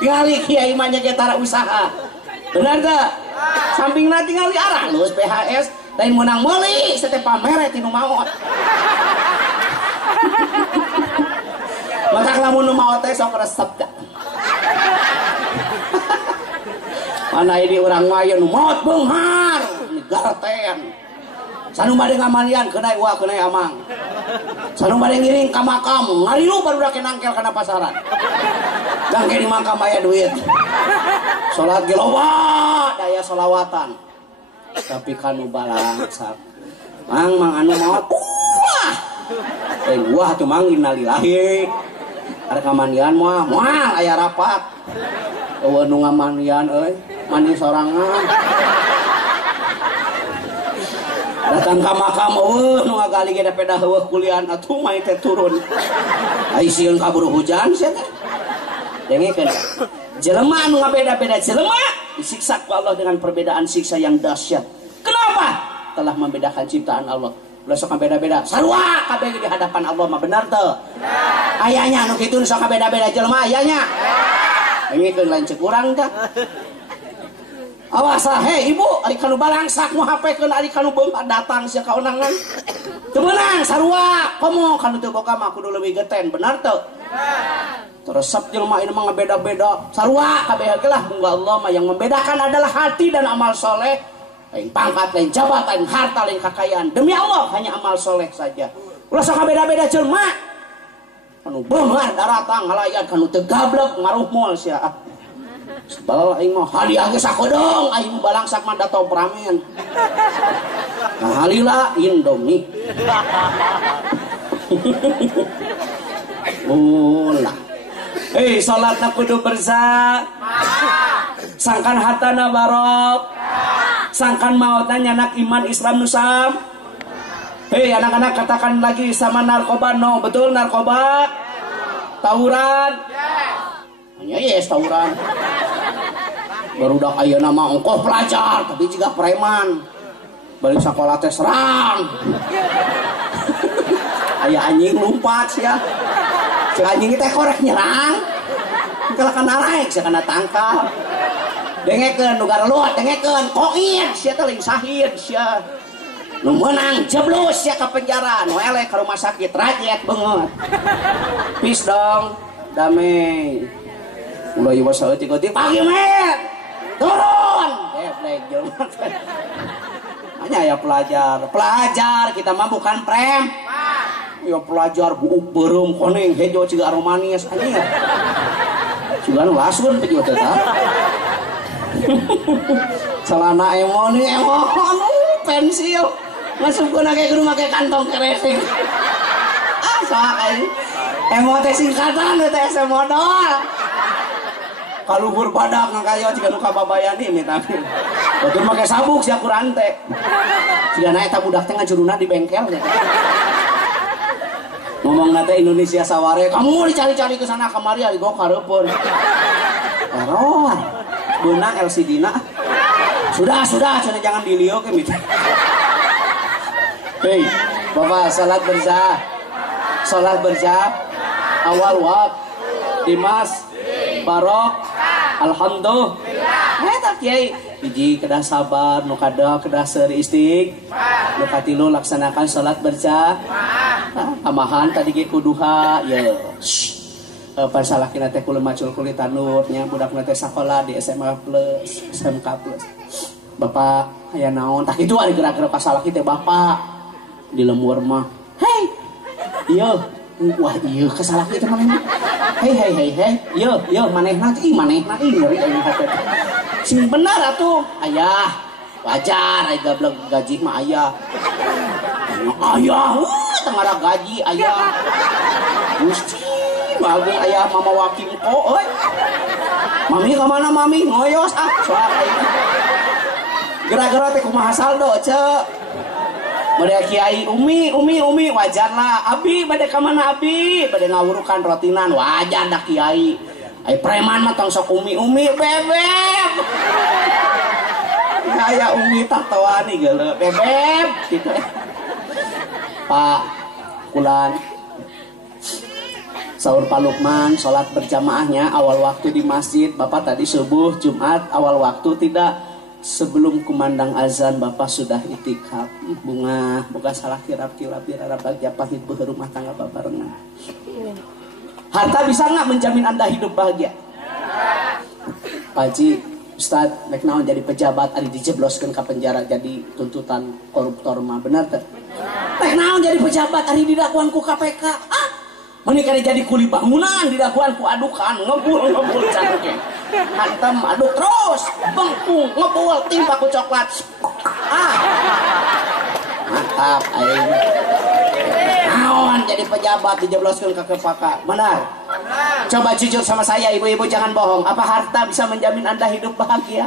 tingali kiai mah nya tara usaha benar teh sampingna tingali arah lulus PHS lain menang meuli teh pamere tinu maot maka lamun nu maot teh sok resep da. Mana ini urang maya nu maot beunghar garten. Sanu bade ngamalian keunai uah keunai amang. Sanu bade ngiring ka makam ngarilu barudak nangkel kana pasaran. Gangke di makam aya duit. Salat ge loba daya selawatan. Tapi kanu balangsak. Mang anu maot wah. Wah tuh mang innalillahi. Ada kamandian mah moal aya rapat. Eueuh nu ngamandian euy, mandi sorangan. Datang ka makam eueuh nu ngagali ge peda heueuh kulian atuh mah teh turun. Ai sieun kaburu hujan sia teh. Dengekeun. Jelema anu ngabeda-beda jelema disiksa ku Allah dengan perbedaan siksa yang dahsyat. Kenapa? Telah membedakan ciptaan Allah. Ulah sok beda-beda sarua kabeh di hadapan Allah mah benar teu? Ayanya anu kitu sok beda-beda jelema ayanya. Ngikeun lain ceuk urang tah. Awas he ibu ari kanu balangsak moal hapekeun ari kanu beunghar datang sia kaunangan. Teu meunang sarua komo kanu teu boga mah kudu leuwih geten benar teu? Teresep jelema ieu mah ngabeda-beda sarua kabeh ge lah mungga Allah mah yang membedakan adalah hati dan amal soleh. Lain pangkat, lain jabatan, harta, lain kekayaan. Demi Allah hanya amal soleh saja. Ulah sok beda-beda jelema. Anu beunghar daratang ngalayan kanu teu gablek ngaruh moal sia. Sebal aing mah hadiah ge sakodong aing balangsak mah datang pramen. Nah halila Indomie. Ulah. Salatna kudu bersah. Sangkan hatana barok. Sangkan mautna nyanak iman Islam nusam. Anak-anak katakan lagi sama narkoba no, betul narkoba? Tawuran? Hanya yes tawuran. Barudak aya nama ongkoh pelajar, tapi juga preman. Balik sekolah teh serang. Aya anjing lompat sia. Si anjing teh korek nyerang. Kalau kana naik sia kana tangkal. Dengekeun nu garluat dengekeun koin sia teh lain sahid sia nu meunang jeblus sia ka penjara nu eleh ka rumah sakit rajet beungeut pis dong damai ulah ieu mah saeutik-eutik pagi met turun deblek jelema hanya ya pelajar kita mah bukan prem ya pelajar buuk beureum koneng hejo ciga aromanis anjing ciga nu lasun pieu teh tah celana emon pensil masuk guna kayak kudu make kantong keresing sok aing emon teh singkatan teh ese modal kaluhur badak ngakayo ciga nu kababayani mitami batur make sabuk sia Quran teh cigana eta budak teh ngajuruna di bengkel teh ngomong nate Indonesia saware kamu dicari-cari ke sana kemari ari go kareupeun error beunang LCD na sudah cina jangan dilio ke mit. Bapak salat bersah Salat berjamaah awal waktu Dimas Barok alhamdulillah eta kiai hiji kedah sabar nu kadua kedah seuri istighfar nu katilu laksanakan salat berjamaah tamahan tadi ge kuduha ya pan salakina teh kudu macul kulit tanur nya budakna teh sakola di SMA plus SMK plus bapak aya naon tah kitu ari gerak-gerak ka salaki teh bapak di lembur mah hei ieu wah iya kesalah kita mana hei yo manehna ngeri sing benar atuh ayah wajar aya gablek gaji mah ayah tengara gaji ayah Gusti bagus ayah mama wakim euy mami ka mana mami ngoyos soal aing gara-gara teh kumaha saldo ceu bade kiai umi wajar lah abi bade kamana abi bade ngawurukan rotinan wajar dah kiai ai preman mah tong sok umi bebeb aya umi tatoani geuleuh bebeb gitu Pak Kulan sahur Pak Lukman salat berjamaahnya awal waktu di masjid Bapak tadi subuh Jumat awal waktu tidak sebelum kumandang azan Bapak sudah itikaf bunga boga salah kirap-kirap dirarap bahagia pahit beuh rumah tangga babarengan harta bisa nggak menjamin Anda hidup bahagia Pak Haji Ustad mek naon jadi pejabat ari dijebloskeun ka penjara jadi tuntutan koruptor mah benar teh mek naon jadi pejabat ari didakwan ku KPK menikah jadi kuli bangunan dilakukan ku adukan ngebul cantik hantem aduk terus bengkung ngebul timpa ku coklat mantap aing naon jadi pejabat dijebloskeun ke KPK benar coba jujur sama saya ibu-ibu jangan bohong apa harta bisa menjamin Anda hidup bahagia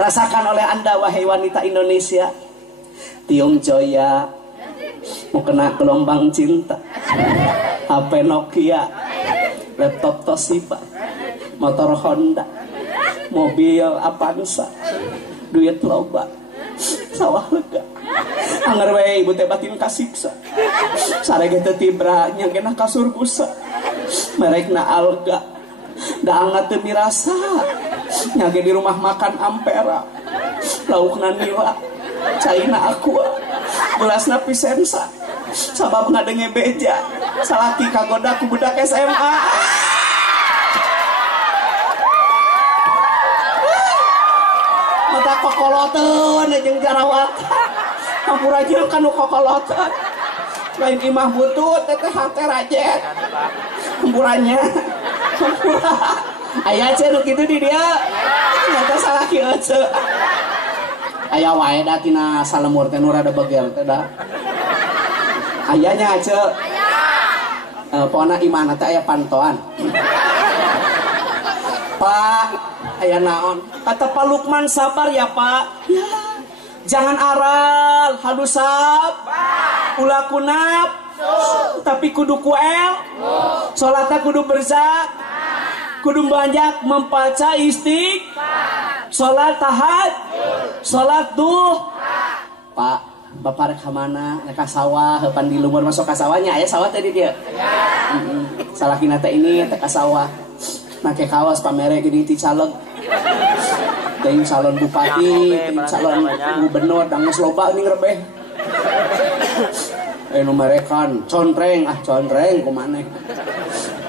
rasakan oleh Anda wahai wanita Indonesia Tium Joya mau kena gelombang cinta HP Nokia, laptop Toshiba, motor Honda, mobil Avanza, duit loba, sawah lega. Angger we ibu teh batin kasiksa. Sarege teh tibra nyangkena kasur busa. Merekna Alga. Daangna teu mirasa. Nyage di rumah makan Ampera. Laukna Nila, caina Aqua, gelasna Pisensa. Sabab ngadenge beja salaki kagoda ku budak SMA mata kokoloteun jeung jarawat hampura jeung kanu kokoloteun lain imah butut teh hate rajet hampurannya hampura aya cenah kitu di dia nyata salaki euceu aya wae da tina salemur teh nu rada begel teh da ayahnya aja pokoknya imana teh aya pantoan Pak aya naon kata Pak Lukman sabar ya Pak ya jangan aral hadusab ulah kunap tapi kudu kuel salatna kudu berzak kudu banyak membaca istighfar salat tahajud salat duha Pak Bapak rek mana rek ka sawah heupan di luar masuk ka sawahnya aya sawah tadi dia salakina teh ini teh ka sawah make kawas pamere geuning ti caleg teuing calon bupati teuing calon gubernur dangus loba ning rebeh nu merekan contreng kumaneh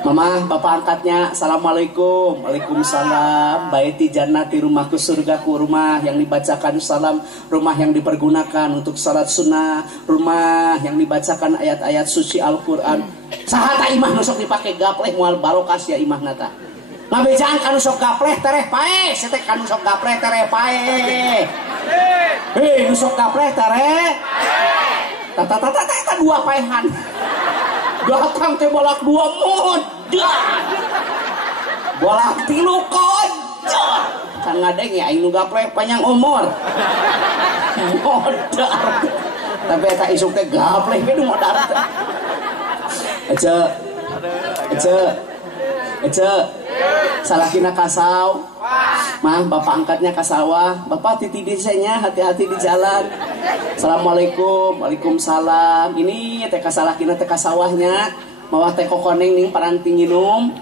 Mama, bapak angkatnya, assalamualaikum, waalaikumsalam. Baiti jannati rumahku surgaku, rumah yang dibacakan salam, rumah yang dipergunakan untuk salat sunnah, rumah yang dibacakan ayat-ayat suci Al-Quran. Sahata imah nusok dipakai gapleh mual barokas ya imah nata. Ngabejaan kan nusok gapleh tereh pae, setek kan nusok gapleh tereh pae. Hei nusok gapleh tereh. Tata dua paehan. Datang teh bolak dua mun. Bolak tilu kon. Kan ngadeng ya aing nu gapleh panjang umur. Modar. Tapi eta isuk teh gapleh ge nu modar teh. Ece. Salakina kasaw. Mah bapak angkatnya ka sawah. Bapak titi disenya hati-hati di jalan. Assalamualaikum. Waalaikumsalam. Ini teh kasalakina teh kasawahnya. Mawah teh kokoneng ning paranting nginum.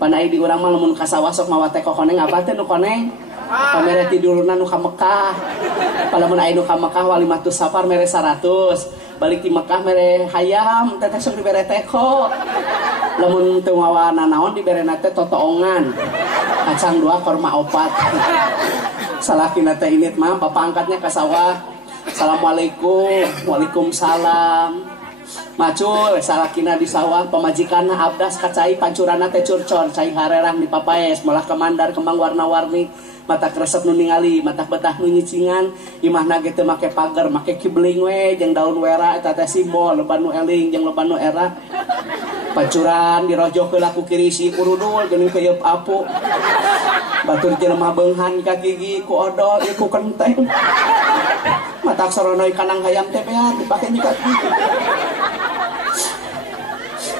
Panai di urang mah lamun kasawah sok mawah teh kokoneng apa teh nu koneng? Pamere tidurna nu ka Mekah. Palamun aya nu ka Mekah walimatus safar mere 100. Balik di Mekah mere hayam teteh sok dibere teko. Lamun teu mawana naon diberena teh totoongan. Kacang 2 korma 4. Salakina teh init mah bapak angkatnya ka sawah. Assalamualaikum. Waalaikumsalam. Macul salakina di sawah pamajikanna abdas kacai pancurana teh curcor cai harerang di papaes malah kemandar kembang warna-warni mata kresep nu ningali mata betah nu nyicingan imahna ge teu make pagar make kibling we jeung daun wera eta teh simbol loba nu eling jeung loba nu era pancuran dirojokeun ku kirisi kurudul geuning keuyeub apu batur jelema beunghan ka gigi ku odol ieu ku kenteng mata soronoy kanang hayam teh beat dipake nyikat gigi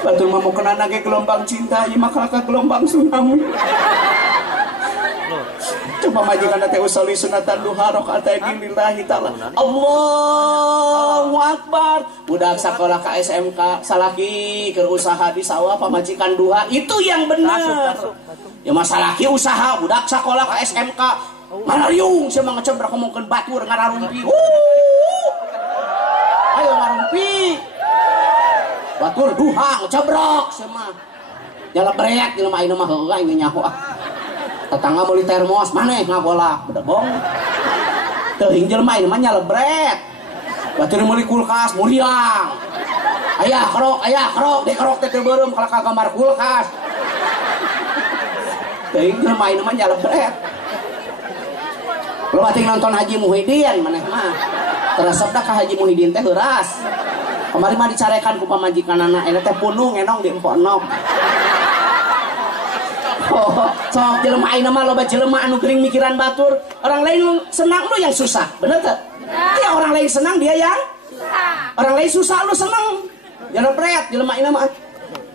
batur mah mau kenana ke gelombang cinta ieu mah ka gelombang tsunami coba majikan teh usoli sunatan duha rakaat lillahi taala Allahu akbar budak sakola ka SMK salaki keur usaha di sawah pamajikan duha itu yang benar ya masalaki usaha budak sakola ka SMK malariung sia mah ngecebrak ngomongkeun batur ngararumpi ayo ngarumpi batur duha ngecebrak sia mah nyalebret jelema ayeuna mah heueuh aing nyaho tetangga meuli termos maneh ngagolak beda bong teuing jelema ieu mah nyalebret batur meuli kulkas muriang aya kerok di kerok teh teu beureum kalau ka gambar kulkas teuing jelema ieu mah nyalebret lu ating nonton Haji Muhyiddin maneh mah teresep dah ka Haji Muhyiddin teh heuras kemarin mah dicarekan ku pamajikanana eta teh punung enong di empok-enong. Oh, sok jelema ayeuna mah loba jelema anu geuning mikiran batur. Orang lain senang lu yang susah, bener teu? Iya, orang lain senang dia yang susah. Orang lain susah lu senang. Jangan pret jelema ayeuna mah.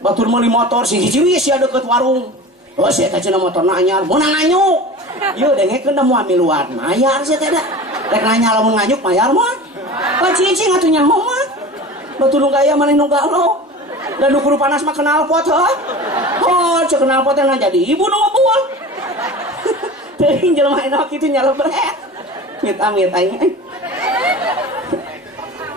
Batur meuli motor si hiji we sia deukeut warung. Oh, sia teh cenah motorna anyar, mun nganyuk. Ieu dengekeun da moal miluar mayar sia teh da. Rek nanya lamun nganyuk mayar mah. Oh, cicing atuh nyaho mah. Batur nu gaya maneh nu galo. Dan nu kudu panas mah kenal pot heuh. Oh, cek kenal pot teh jadi ibu nu ngobual. Teuing jelema enak kitu nyalebret. Amit-amit aing.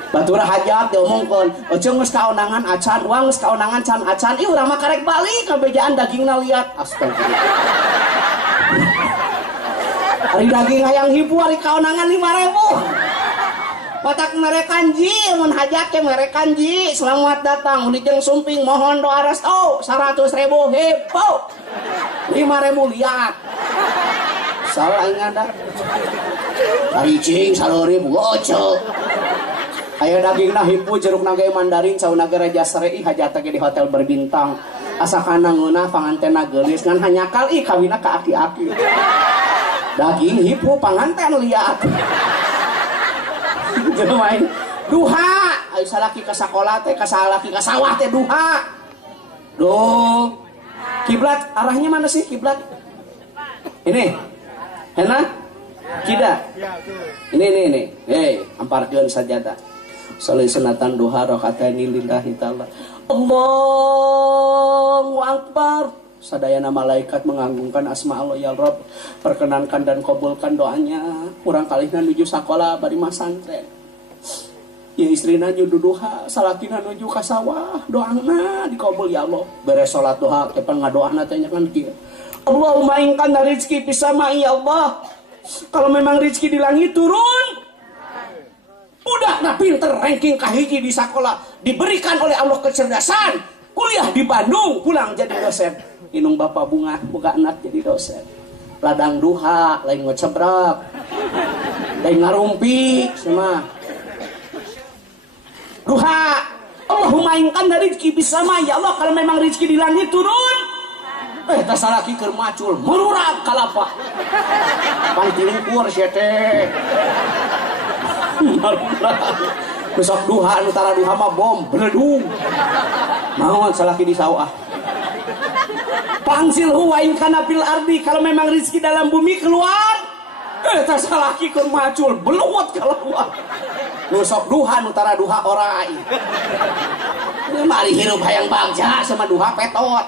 Batur hajat diomongkeun, "Eceung geus kaonangan acan, uang geus kaonangan can acan." Ih urang mah karek balik ka bejaan dagingna liat. Astagfirullah. Ari daging hayang hibu ari kaonangan 5.000. Patak merekanji, mun hajat ke merekanji, selamat datang, unijeng sumping, mohon doa restu, 100.000 hepo, 5.000 liat. Salah ingat dah. Karicing 1.000 goco. Aya daging na hipu, jeruk naga mandarin, cau naga raja serei, hajat lagi di hotel berbintang. Asakana ngeunah panganten geulis, ngan hanya kali kawina ka aki-aki. Daging hipu panganten liat. Main duha ayo salaki ka sakola teh ka salaki ka sawah teh duha kiblat arahnya mana sih kiblat ini hena kida ini amparkeun sajadah salih sunatan duha rakaataini lillahi taala Allahu akbar sadayana malaikat menganggungkan asma Allah ya Rabb perkenankan dan kabulkan doanya urang kalihna nuju sakola bari masantren ya istrina nyudu duha salakina nuju ka sawah doangna dikabul ya Allah beres salat duha teh ngadoana teh nya kan kieu Allahumma in kana rizki fis samai ya Allah kalau memang rezeki di langit turun budakna pinter ranking kahiji di sekolah diberikan oleh Allah kecerdasan kuliah di Bandung pulang jadi dosen inung bapak bunga buka anak jadi dosen ladang duha lain ngecebrak lain ngarumpi semua duha Allahumma in kana rizki fis samai ya Allah kalau memang rezeki di langit turun tas salaki keur macul merurag kalapa pantilingkur sia teh besok duha anu tara duha mah bom beledung naon salaki di sawah pangsil huwa in kana fil ardi kalau memang rezeki dalam bumi keluar Tas salaki keur macul beluwet keluar. Nu sok duha nu tara duha orai. Mari hirup hayang bagja sama duha petot.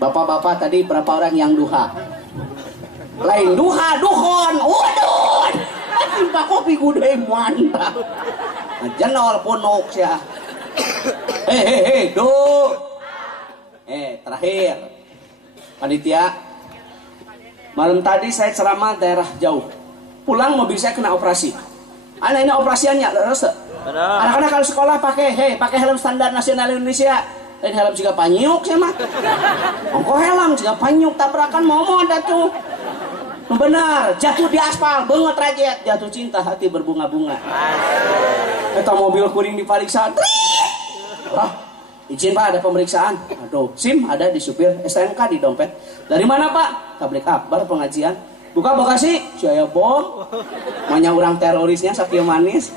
Bapak-bapak tadi berapa orang yang duha? Lain duha duhon. Waduh. Timpa kopi gudeg mantap. Jenol punuk sia. Do. Terakhir. Panitia. Malam tadi saya ceramah daerah jauh. Pulang mobil saya kena operasi. Anak ini operasiannya, terus. Anak-anak kalau sekolah pakai helm standar nasional Indonesia. Lain helm juga panyuk sih mah. Ongko helm juga panyuk tabrakan momon atuh. Benar, jatuh di aspal, banget rajet, jatuh cinta hati berbunga-bunga. Eta mobil kuring diperiksa. Izin Pak, ada pemeriksaan. Aduh, SIM ada di supir, STNK di dompet. Dari mana Pak? Tablik akbar pengajian. Buka bagasi, saya bom. Manya orang terorisnya sakieu manis.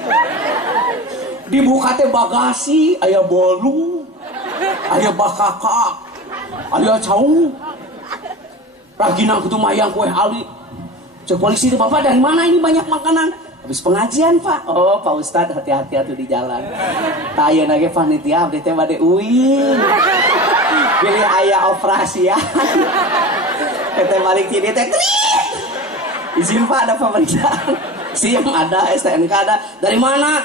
Dibuka teh bagasi, aya bolu, aya bakaka, aya cau. Raginang kudu mayang kue ali. Cek polisi itu, Bapak dari mana ini banyak makanan? Habis pengajian Pak. Oh Pak Ustadz hati-hati atuh di jalan. Taya nage panitia abdi teh bade uing. Pilih aya operasi ya. Kita balik sini teh. Izin Pak ada pemeriksaan. SIM ada, STNK ada. Dari mana?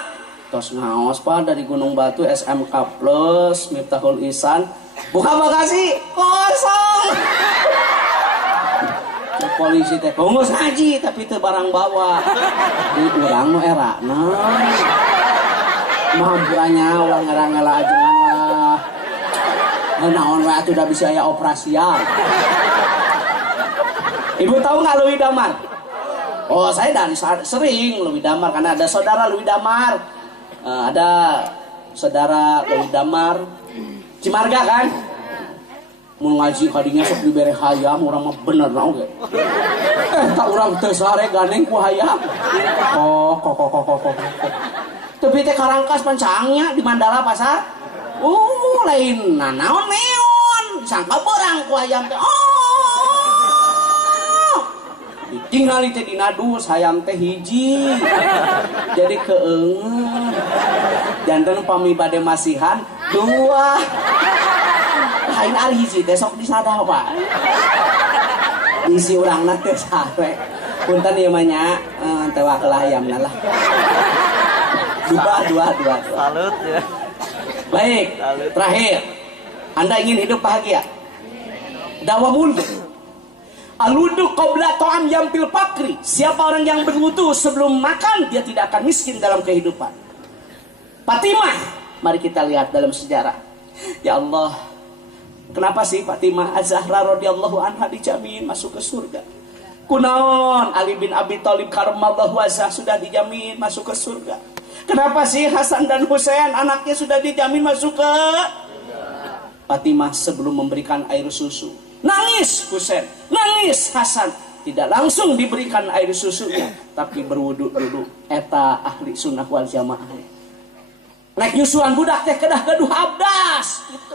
Tos ngaos Pak dari Gunung Batu SMK Plus Miftahul Ihsan. Buka bagasi kosong. Polisi teh bungkus haji tapi itu barang bawa di urang nu era mampuannya ulang ngela-ngela ajengan lah naon wae atuh udah bisa ya operasian. Ibu tahu nggak Lewi Damar? Oh saya dari sering Lewi Damar karena ada saudara Lewi Damar, ada saudara Lewi Damar Cimarga kan. Mau ngaji kadinya sok dibere hayam orang mah bener na oge. Tak urang teu sare ganeng ku hayam. Kok. Tapi teh karangkas pancangnya di Mandala pasar. Lain nanaon neon. Sangka berang ku hayam teh. Ditinggali teh dina dus hayam teh hiji. Jadi keungeun. Janten pami bade masihan 2. Lain ari hiji teh sok disada Pak. Isi urangna teh sare. Punten ieu mah nya teu wakel hayamna lah. Dua. Salut ya. Baik, salut. Terakhir. Anda ingin hidup bahagia? Dawamul. Aludu qabla ta'am yampil fakri. Siapa orang yang berwudu sebelum makan, dia tidak akan miskin dalam kehidupan. Fatimah, mari kita lihat dalam sejarah. Ya Allah, kenapa sih Fatimah Az-Zahra radhiyallahu anha dijamin masuk ke surga? Kunaon Ali bin Abi Thalib karramallahu wajhah sudah dijamin masuk ke surga? Kenapa sih Hasan dan Husain anaknya sudah dijamin masuk ke Fatimah sebelum memberikan air susu? Nangis Husain, nangis Hasan, tidak langsung diberikan air susunya, tapi berwudu dulu. Eta ahli sunnah wal jamaah. Naik nyusuan budak teh kedah gaduh abdas gitu.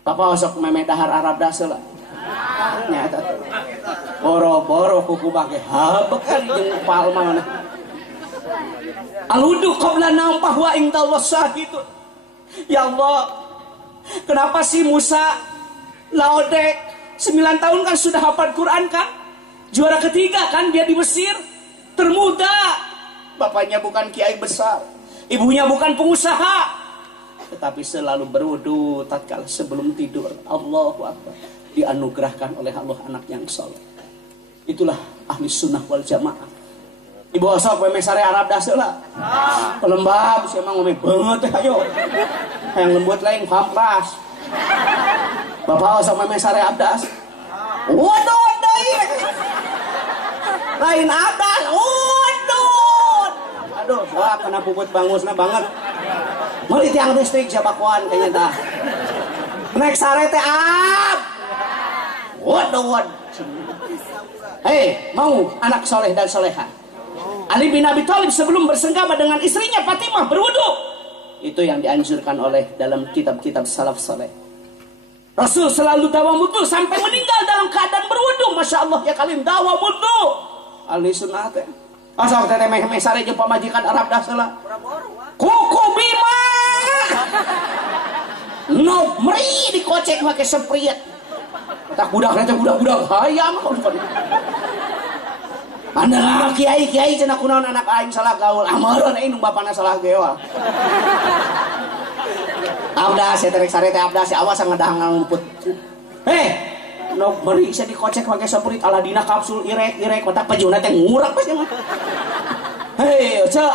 Papa osok meme dahar Arab dasela. Nyata. Boro-boro kuku bage habek kali jeung palma mana. Alwudu qabla naum bahwa indallah syahidun. Ya Allah, kenapa sih Musa Laodek 9 tahun kan sudah hafal Quran kan? Juara ketiga kan dia di Mesir, termuda. Bapaknya bukan kiai besar, ibunya bukan pengusaha, tetapi selalu berwudu tatkala sebelum tidur. Allahu Akbar. Dianugerahkan oleh Allah anak yang saleh. Itulah ahli sunnah wal jamaah. Ibu asal poe mesare Arab dasela. Pelembab sih emang ngomong banget ayo. Yang lembut lain kampas. Bapak asal poe mesare abdas. Waduh. Lain abdas. Waduh. Aduh, wah kena puput bangusna banget. Mari tiang listrik siapa kuan kayaknya dah. Nek sare teh ab. Waduh. Hei, mau anak soleh dan soleha. Ali bin Abi Thalib sebelum bersenggama dengan istrinya Fatimah berwudu. Itu yang dianjurkan oleh dalam kitab-kitab salaf saleh. Rasul selalu dawa wudu sampai meninggal dalam keadaan berwudu. Masya Allah ya kalian dawa wudu. Ahli sunnah teh. Asal teh meh sare jeung pamajikan Arab dah salah. Kuku Bima. No meri dikocek make seprit. Tak budak budak hayam. Anda kiai cenah kunaon anak aing salah gaul. Amareun aing nu bapana salah geol. Abdas ya terek sare teh abdas ya awas ngedahang ngumput. No beri saya dikocek pakai seprit Aladina kapsul irek mata pejuna teh ngurak pas mah.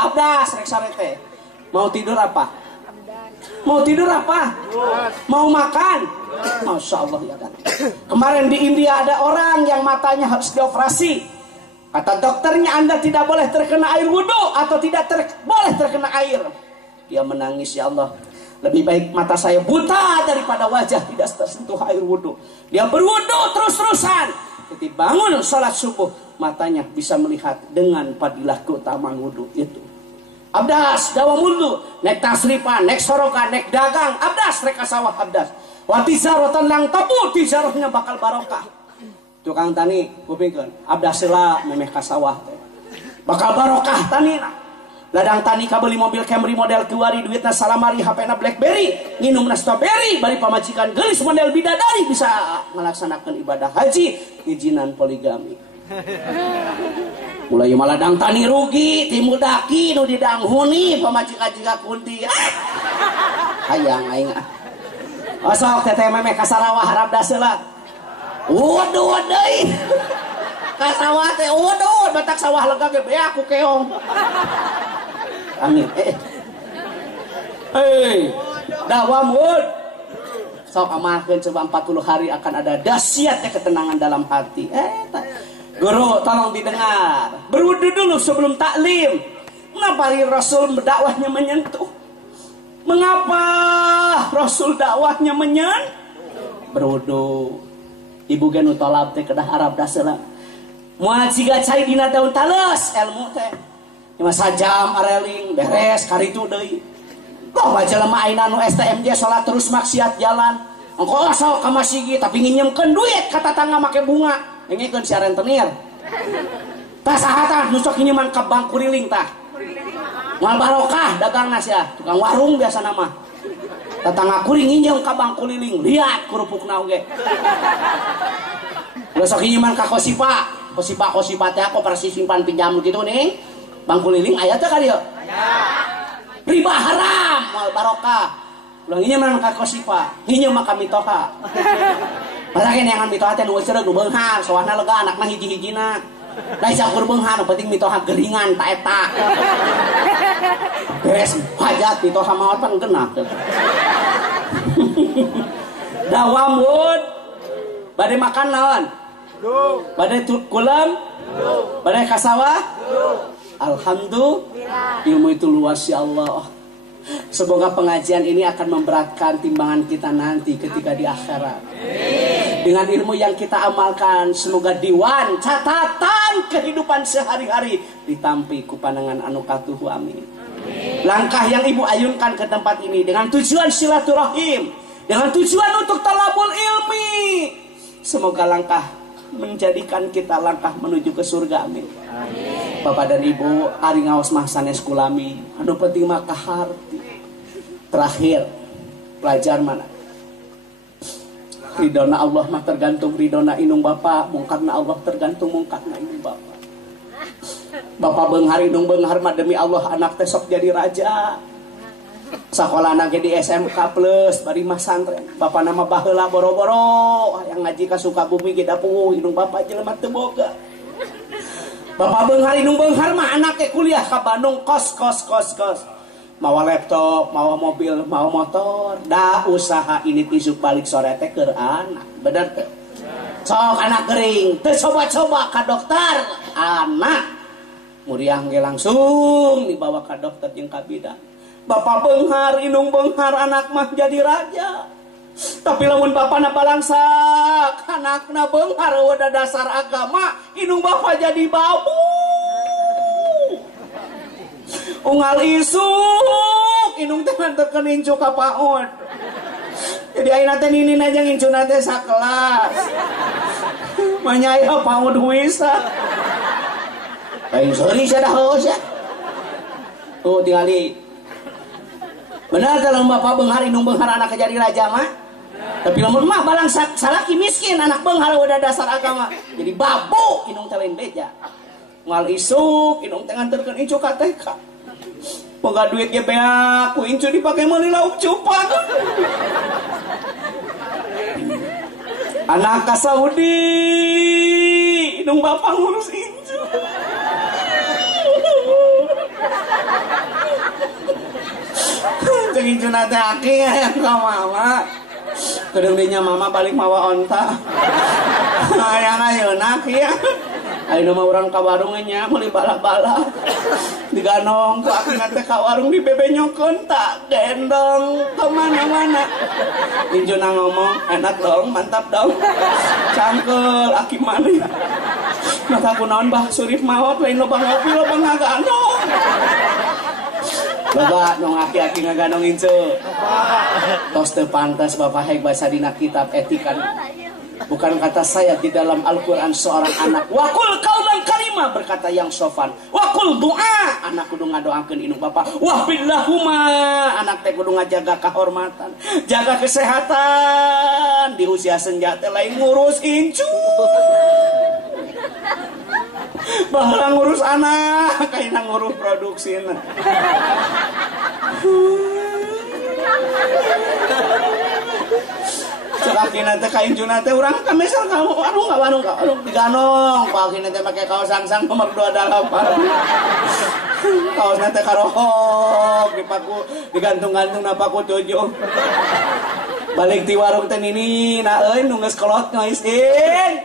Abdas rek sare teh. Mau tidur apa? Mau tidur apa? Mau makan? Masya Allah ya kan. Kemarin di India ada orang yang matanya harus dioperasi. Kata dokternya Anda tidak boleh terkena air wudhu atau tidak boleh terkena air. Dia menangis, ya Allah. Lebih baik mata saya buta daripada wajah tidak tersentuh air wudhu. Dia berwudhu terus-terusan. Ketika bangun sholat subuh, matanya bisa melihat dengan fadilah keutamaan wudhu itu. Abdas, dawa wudhu, nek tasripan, nek sorokan, nek dagang, abdas, reka sawah, abdas. Watizarotan lang tabu, tizarohnya bakal barokah. Tukang tani, kupingkan, abdas sila memeh kasawah. Bakal barokah tani. Ladang tani kabeli mobil Camry model keluari duitnya salamari HP-na Blackberry nginumna strawberry bari pamajikan gelis model bidadari bisa melaksanakan ibadah haji izinan poligami. Mulai maladang tani rugi timudaki nu didanghuni pamajikan juga kunti hayang aing osok teteh memeh kasarawah harap daseula waduh deui kasawah teh waduh batak sawah lega ge bea aku keong. Amin. Dakwah mud. Sok amalkeun coba 40 hari akan ada dahsyatnya ketenangan dalam hati. Guru tolong didengar. Berwudu dulu sebelum taklim. Mengapa Rasul dakwahnya menyentuh? Mengapa Rasul dakwahnya berwudu? Ibu genu tolab teh kedah Arab daseula. Moal siga cai dina daun tales ilmu teh. Masa jam areling beres karitu deui. Kok baca lemah aina nu STMJ salat terus maksiat jalan. Engko sok ka masjid tapi nginjemkeun duit ka tatangga make bunga. Engkeun si rentenir. Tah saha tah nu sok nginjeman ka bank kuriling tah. Moal barokah dagangna sia, tukang warung biasa nama. Tatangga kuring nginjem ka bank kuriling, lihat kurupukna oge. Lu sok nginjeman ka Kosipa teh koperasi simpan pinjam gitu nih. Bangku liling ayatnya kali ya? Riba haram, mal barokah. Ulang ini mana ka Kosipa, ini mah kami toha. Padahal yang mitoha teh nu seureug nu beunghar, soalna lega anakna hiji-hijina. Da sakur beunghar, penting mitoha geringan ta eta. Beres hajat mitoha maot pan genah. Dawamud. Bade makan naon? Bade kulam? Bade kasawah? Alhamdulillah, ilmu itu luas ya Allah. Semoga pengajian ini akan memberatkan timbangan kita nanti ketika di akhirat. Dengan ilmu yang kita amalkan, semoga diwan catatan kehidupan sehari-hari ditampi ku pandangan anu katuhu amin. Langkah yang ibu ayunkan ke tempat ini dengan tujuan silaturahim, dengan tujuan untuk talabul ilmi, semoga langkah menjadikan kita langkah menuju ke surga amin. Bapak dan Ibu, ari ngaos mah sanes kulami, anu penting mah kaharti. Terakhir, pelajar mana? Ridona Allah mah tergantung ridona inung Bapak, mungkarna Allah tergantung mungkarna inung Bapak. Bapak beunghar inung beunghar mah demi Allah anak teh sok jadi raja. Sakolana ge di SMK plus bari mah santren. Bapak nama baheula boro-boro, yang ngaji ka Sukabumi ge da puguh inung Bapak jelema teu boga. Bapak beunghar inung beunghar mah anaknya kuliah ke Bandung kos. Mawa laptop, mawa mobil, mawa motor. Da usaha ini isuk balik sore teh keur anak. Bener teh? Sok anak gering, teu coba-coba ka dokter. Anak muriang ge langsung dibawa ka dokter jeung ka bidan. Bapak beunghar inung beunghar anak mah jadi raja. Tapi lamun bapana balangsak, anakna beunghar udah dasar agama, inung bapak jadi babu. Unggal isuk, inung teh nganterkeun incu ka paon. Jadi ayeuna teh ninin aja ngincuna teh sakelas. Manyai paud wisa. Aing sorry saya dah haus ya. Tuh tingali. Benar kalau bapak beunghar indung beunghar anak jadi raja mah. Tapi lamun mah balang salaki miskin anak beunghar udah dasar agama. Jadi babu indung teh lain beja. Moal isuk indung teh nganterkeun incu ka TK. Boga duit ge beak ku incu dipake meuli lauk cupang. Anak ka Saudi indung bapak ngurus incu. Jeung incu nate aki yang ka mama. Kedeng dinya mama balik mawa onta. Hayang ayeuna kieu. Ayeuna mah urang ka warung nya meuli bala-bala. Diganong ku akina teh ka warung dibebenyokeun tak gendong ke mana-mana. Injuna ngomong, enak dong, mantap dong. Cangkel aki maneh. Mata kunaon Bah Surip maot lain loba ngopi loba ngaganong. Loba nong aki-aki ngaganong incu. Tos teu pantas Bapak Haik baca dina kitab etika. Bukan kata saya di dalam Al-Quran seorang anak wakul kaulan karimah berkata yang sofan wakul doa anak kudu ngadoakeun indung bapak wahbillahuma anak teh kudu ngajaga kehormatan jaga kesehatan di usia senja teh lain ngurus incu baheula ngurus anak kaina ngurus produksina. Cekakina teh ka injuna teh urang ka mesel ka warung diganong pakina teh make kaos sangsang nomor 28. Kaosna teh karohok dipaku digantung-gantung na paku 7. Balik ti warung teh nini na euy nu geus kolot ngeusin.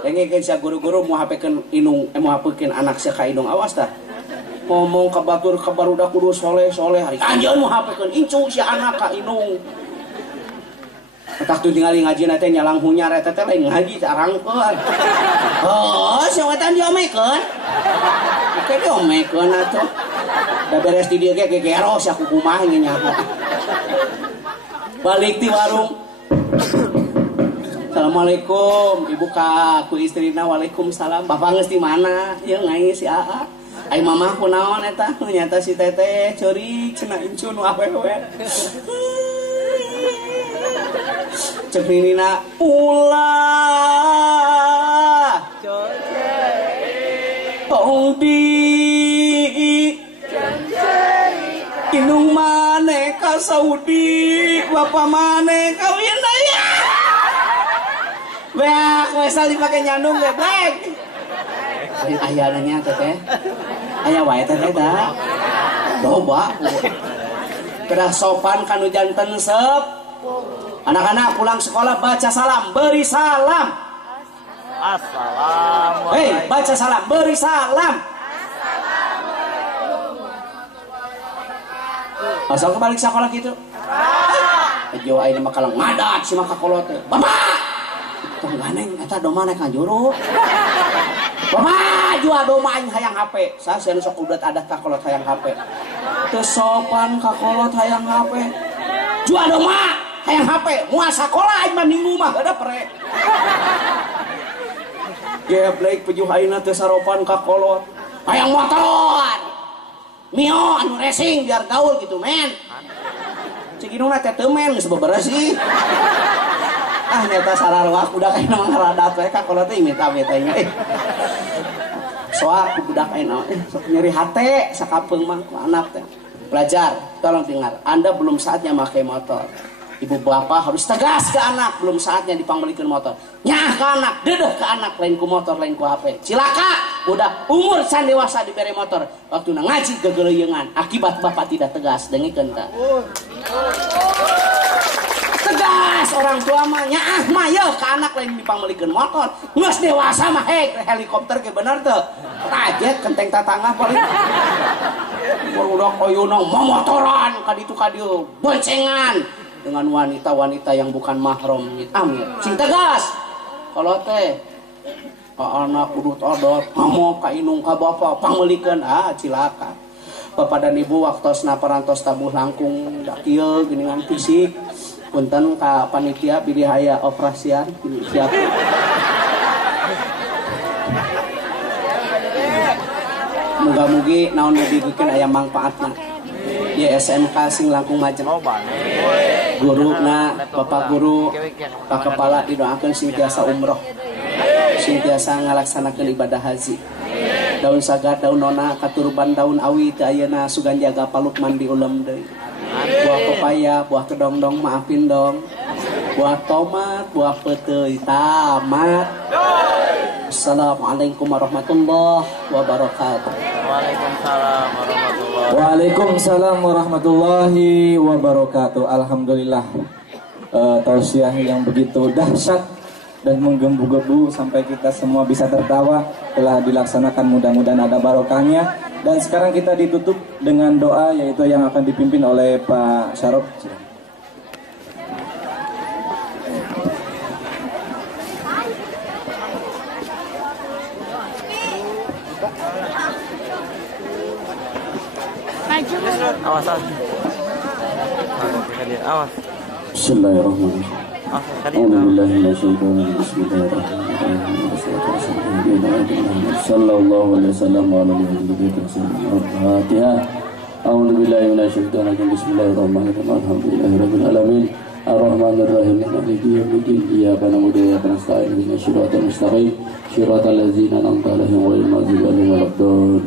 Dengekeun sia guru-guru mau hapekeun inung mau hapekeun anak sia ka indung awas tah. Ngomong ka batur ka barudak kudu soleh-soleh hari anjeun mau hapekeun incu sia anak ka indung. Tak tuh tinggal ngaji nanti nyalang hunyar eta teh lain ngaji carangkeun. Oh, sewatan diomekeun. Oke diomekeun atuh. Da beres di dieu ge gegeros ya ku kumaha nge nyaho. Balik di warung. Assalamualaikum, ibu ka ku istrina waalaikumsalam. Bapak geus di mana? Ieu ngai si Aa. Ai mamah kunaon eta? Nyata si Teteh ceurik cenah incun awewe. Cek ninina ulah tong di indung maneh ka Saudi bapak maneh kawin aya beak wesal dipake nyandung geblek aya nanya teteh aya wae teteh da loba kedah sopan kanu janten sep. Anak-anak pulang sekolah baca salam, beri salam. Assalamualaikum. Hei, baca salam, beri salam. Asal kebalik sekolah gitu. Jawa ini mah kalang ngadat si maka kolot teh. Bapak. Tong ganeng eta doma naik kanjuru. Bapak, jual doma aing hayang HP. Saya sok udat adat ka kolot hayang HP. Teu sopan ka kolot hayang HP. Jual doma hayang HP, mual sakola aing mah minggu mah ada pre. Geblek pejuh ayeuna teu saropan ka kolot. Hayang motor. Mio anu racing biar gaul gitu men. Cik inuna teh teu men geus beberes sih. Ah nyata sararwak udah kayak nama ngaradat we ka kolot teh imita-imita nya. Soal budak ayeuna sok nyeri hate sakapeung mah ku anak teh. Belajar, tolong dengar. Anda belum saatnya pakai motor. Ibu bapak harus tegas ke anak, belum saatnya dipanggilkan motor. Nyah ke anak, dedeh ke anak, lain ku motor, lain ku HP. Cilaka, udah umur can dewasa diberi motor. Waktu na ngaji gegeleuyeungan, akibat bapak tidak tegas, dengikeun tah. Tegas orang tua mah nyaah mah yeuh ke anak lain dipanggilkan motor. Geus dewasa mah helikopter ge bener teu. Rajet kenteng tatangah paling. Budak oyuna momotoran ka ditu ka dieu, boncengan dengan wanita-wanita yang bukan mahram. Amin. Sing tegas. Kalau teh ka anak kudu todot, ngomong ka indung ka bapak panglikeun cilaka. Bapak dan ibu waktosna parantos tabuh langkung da kieu geuningan fisik. Punten ka panitia pilih aya operasian siap. Muga-mugi naon dibikeun aya manfaatna. Di SMK sing langkung majem. Guruna, Bapak Guru, Pak Kepala didoakeun sing tiasa umroh. Sing tiasa ngalaksanakeun ibadah haji. Daun sagar, daun nona, katurban daun awi teu ayeuna sugan jaga palut mandi ulam deui. Buah pepaya, buah kedongdong maafin dong. Buah tomat, buah peuteuy tamat. Assalamualaikum warahmatullahi wabarakatuh. Waalaikumsalam warahmatullahi wabarakatuh. Alhamdulillah, tausiah yang begitu dahsyat dan menggebu-gebu sampai kita semua bisa tertawa telah dilaksanakan, mudah-mudahan ada barokahnya. Dan sekarang kita ditutup dengan doa, yaitu yang akan dipimpin oleh Pak Syarop. Awas, awas. Bismillahirrahmanirrahim. Alhamdulillah, sallallahu alaihi wasallam wa ala alihi Al-Fatihah. A'udzubillahi minasyaitonir rajim. Bismillahirrahmanirrahim. Alhamdulillahirabbil alamin. Ar-Rahmanir-Rahim. Maliki yaumiddin. Iyyaka na'budu wa iyyaka nasta'in. Ihdinas siratal mustaqim. Siratal ladzina an'amta 'alaihim ghairil maghdubi 'alaihim waladdallin.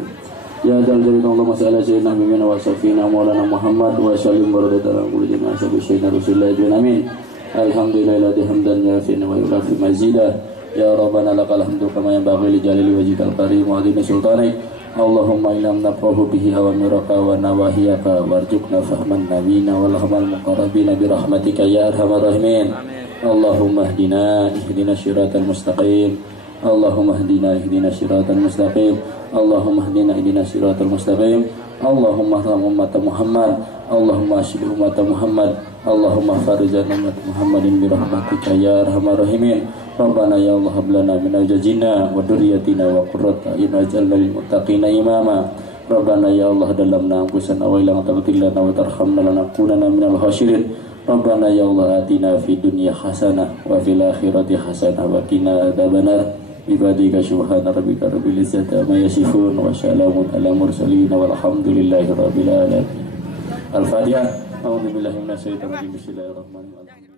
Ya dal dari Allah masalah sayyidina Muhammad wa safina maulana Muhammad wa sallim baradatan qul jama'a sayyidina Rasulullah amin. Alhamdulillah hamdan yafina wa yulafi mazida. Ya Rabbana lakal hamdu kama yanbaghi li jalali wajhikal karim wa adhimi sultanik. Allahumma ilham nafrahu bihi awamiraka wa nawahiyaka warzuqna fahman nabiyina wal hamal muqarrabina bi rahmatika ya arhamar rahimin. Allahumma ihdina syiratal mustaqim. Allahumma ihdina syiratal mustaqim. Allahumma ihdina syiratal mustaqim. Allahumma arham umat Muhammad. Allahumma asyli umat Muhammad. Allahumma farizan umat Muhammadin bi rahmatika ya arhamar rahimin. Rabbana ya Allah hablana min azwajina wa dzurriyyatina wa qurrata a'yun waj'alna lil muttaqina imama. Rabbana ya Allah dalamna anfusana wa illam taghfir lana wa tarhamna lanakunanna minal khasirin. Rabbana ya Allah atina fid dunya hasanah wa fil akhirati hasanah wa qina adzabannar. Ibadika subhana rabbika rabbil izzati amma yasifun wa salamun alal mursalin walhamdulillahi rabbil alamin. Al-Fatihah. A'udzubillahi minasyaitonir rajim. Bismillahirrahmanirrahim.